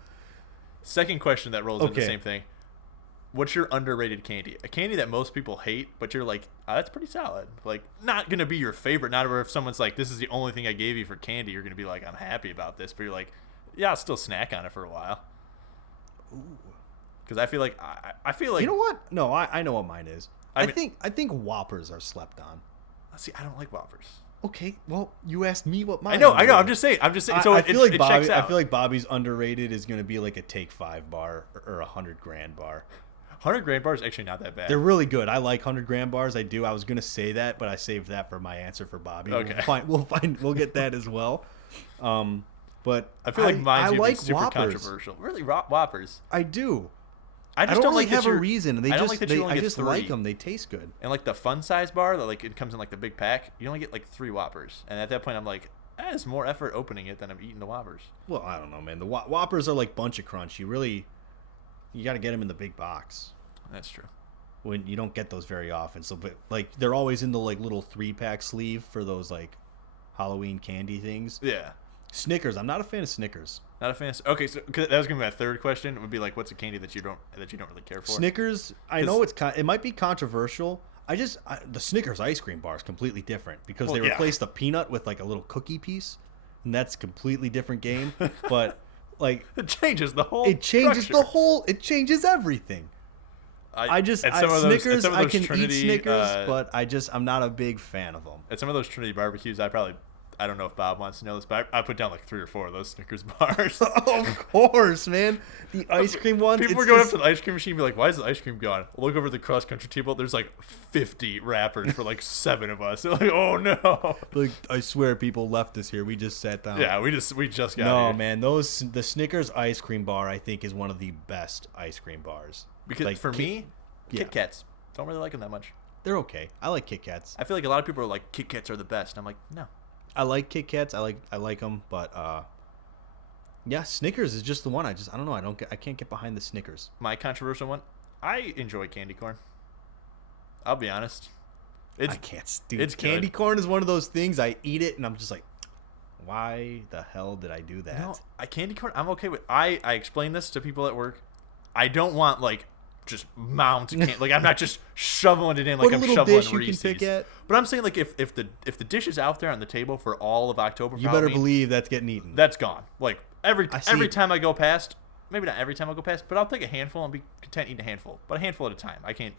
second question that rolls into the same thing. What's your underrated candy? A candy that most people hate, but you're like, oh, that's pretty solid. Like, not going to be your favorite. Not if someone's like, this is the only thing I gave you for candy, you're going to be like, I'm happy about this. But you're like, yeah, I'll still snack on it for a while. Ooh. Because I feel like, you know what? No, I know what mine is. I think Whoppers are slept on. See, I don't like Whoppers. Okay, well, you asked me what mine. I know. I'm just saying. So I feel like Bobby's underrated is going to be like a Take 5 bar or a $100,000 bar. 100 bar is actually not that bad. They're really good. I like 100 bars. I do. I was gonna say that, but I saved that for my answer for Bobby. Okay. We'll get that as well. But I feel like mine's like super Whoppers. Controversial. Really, Whoppers. I do. I don't really like have a reason. I just three. like them. They taste good. And like the fun size bar, that like it comes in like the big pack. You only get like 3 Whoppers, and at that point, I'm like, that is more effort opening it than I'm eating the Whoppers. Well, I don't know, man. The Whoppers are like Bunch of Crunch. You got to get them in the big box. That's true. When you don't get those very often, so but like they're always in the like little 3-pack sleeve for those like Halloween candy things. Yeah. Snickers. I'm not a fan of Snickers. Not a fan. Okay, so that was gonna be my third question. It would be like, what's a candy that you don't really care for? Snickers. I know it might be controversial. The Snickers Ice Cream Bar is completely different because they replace the peanut with like a little cookie piece, and that's a completely different game. But like it changes the whole. It changes everything. Snickers, I can eat Snickers, but I'm not a big fan of them. At some of those Trinity barbecues, I don't know if Bob wants to know this, but I put down like 3 or 4 of those Snickers bars. Of course, man. The ice cream ones. People are going up to the ice cream machine and be like, why is the ice cream gone? Look over the cross-country table. There's like 50 wrappers for like 7 of us. They're like, oh, no. Like, I swear people left us here. We just sat down. Yeah, we just got here. No, man. The Snickers Ice Cream Bar, I think, is one of the best ice cream bars. Because like, for me, Kit Kats. Don't really like them that much. They're okay. I like Kit Kats. I feel like a lot of people are like, Kit Kats are the best. I'm like, no. I like Kit Kats. I like them, but yeah, Snickers is just the one. I don't know. I can't get behind the Snickers. My controversial one. I enjoy candy corn. I'll be honest. I can't. Dude, it's candy good. corn is one of those things. I eat it and I'm just like, why the hell did I do that? No, candy corn. I'm okay with. I explain this to people at work. I don't want like just mounds of candy. Like I'm not just shoveling it in like I'm shoveling dish Reese's. You can pick at. But I'm saying like if the dish is out there on the table for all of October, you better believe that's getting eaten. That's gone. Like every time I go past, maybe not every time I go past, but I'll take a handful and be content eating a handful. But a handful at a time. I can't.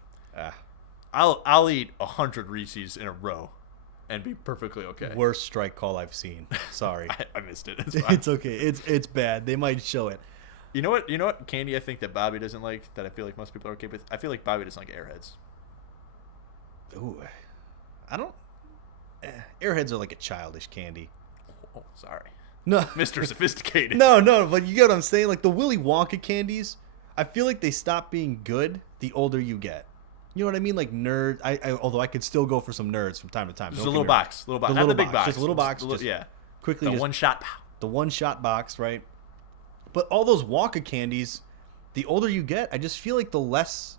I'll eat 100 Reese's in a row, and be perfectly okay. Worst strike call I've seen. Sorry, I missed it. It's okay. It's bad. They might show it. You know what candy I think that Bobby doesn't like that I feel like most people are okay with? I feel like Bobby doesn't like Airheads. Ooh, I don't. Airheads are like a childish candy. Oh, sorry. No, Mr. Sophisticated. No, but you get what I'm saying. Like the Willy Wonka candies, I feel like they stop being good the older you get. You know what I mean? Like nerd. Although I could still go for some nerds from time to time. Just a little box. Not the big box. Just a little box. Yeah. Quickly. The one shot. The one shot box, right? But all those Wonka candies, the older you get, I just feel like the less,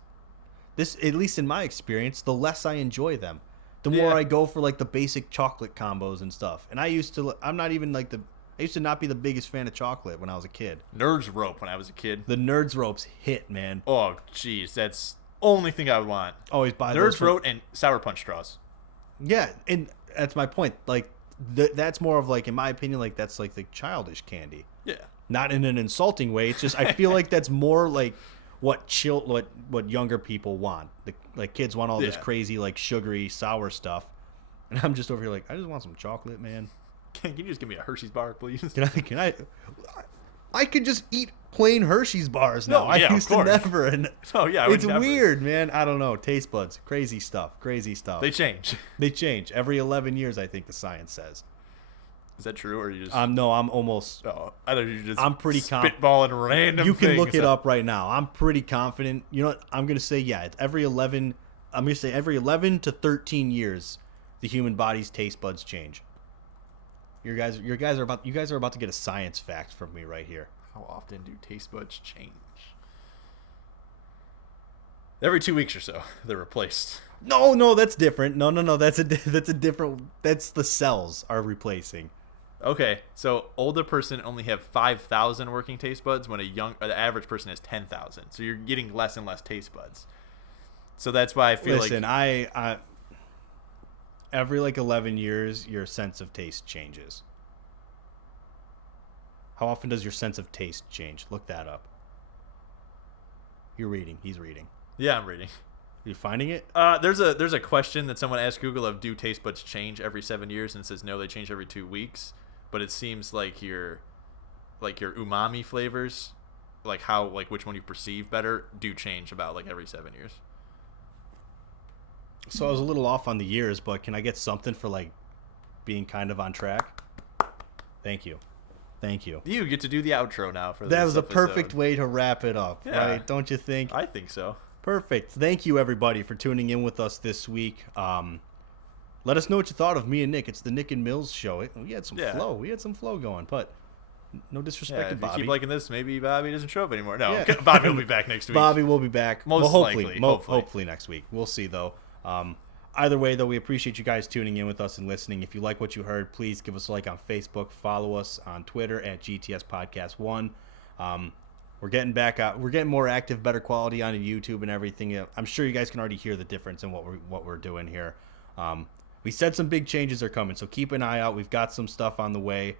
at least in my experience, the less I enjoy them. The more I go for like the basic chocolate combos and stuff. And I used to not be the biggest fan of chocolate when I was a kid. Nerds Rope when I was a kid. The Nerds Ropes hit, man. Oh, jeez. That's the only thing I would want. Always buy Nerds Rope and Sour Punch straws. Yeah, and that's my point. Like, that's more of like, in my opinion, like that's like the childish candy. Yeah. Not in an insulting way. It's just I feel like that's more like what younger people want. Like kids want all this crazy like sugary sour stuff, and I'm just over here like I just want some chocolate, man. Can you just give me a Hershey's bar, please? Can I? I could just eat plain Hershey's bars now. No, yeah, I used to never. And it's never. Weird, man. I don't know. Taste buds, crazy stuff. They change. They change every 11 years. I think the science says. Is that true, or are you just? No, I'm almost. Oh, I thought you just. I'm pretty spitballing random. You can things. look it up right now. I'm pretty confident. You know what? I'm gonna say it's every 11. I'm gonna say every 11 to 13 years, the human body's taste buds change. You guys are about to get a science fact from me right here. How often do taste buds change? Every 2 weeks or so, they're replaced. No, that's different. No, that's a different. That's the cells are replacing. Okay, so older person only have 5,000 working taste buds when the average person has 10,000. So you're getting less and less taste buds. So that's why I feel I every like 11 years, your sense of taste changes. How often does your sense of taste change? Look that up. You're reading. He's reading. Yeah, I'm reading. Are you finding it? There's a question that someone asked Google of do taste buds change every 7 years, and it says no, they change every 2 weeks. But it seems like your umami flavors, like which one you perceive better, do change about like every 7 years. So I was a little off on the years, but can I get something for like being kind of on track? Thank you. You get to do the outro now for this That was episode. a perfect way to wrap it up, right? Don't you think? I think so. Perfect. Thank you, everybody, for tuning in with us this week. Let us know what you thought of me and Nick. It's the Nick and Mills show. We had some flow. We had some flow going, but no disrespect to Bobby. If you keep liking this, maybe Bobby doesn't show up anymore. No, Bobby will be back next week. Bobby will be back. Hopefully next week. We'll see, though. Either way, though, we appreciate you guys tuning in with us and listening. If you like what you heard, please give us a like on Facebook. Follow us on Twitter at GTS Podcast 1. We're getting back out. We're getting more active, better quality on YouTube and everything. I'm sure you guys can already hear the difference in what we're doing here. We said some big changes are coming, so keep an eye out. We've got some stuff on the way.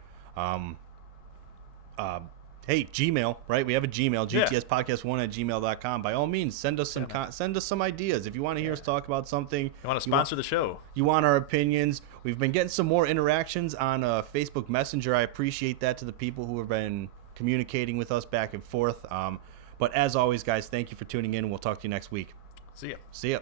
Hey, Gmail, right? We have a Gmail, gtspodcast1@gmail.com. By all means, send us some ideas. If you want to hear us talk about something. You want to sponsor the show. You want our opinions. We've been getting some more interactions on Facebook Messenger. I appreciate that to the people who have been communicating with us back and forth. But as always, guys, thank you for tuning in. We'll talk to you next week. See ya.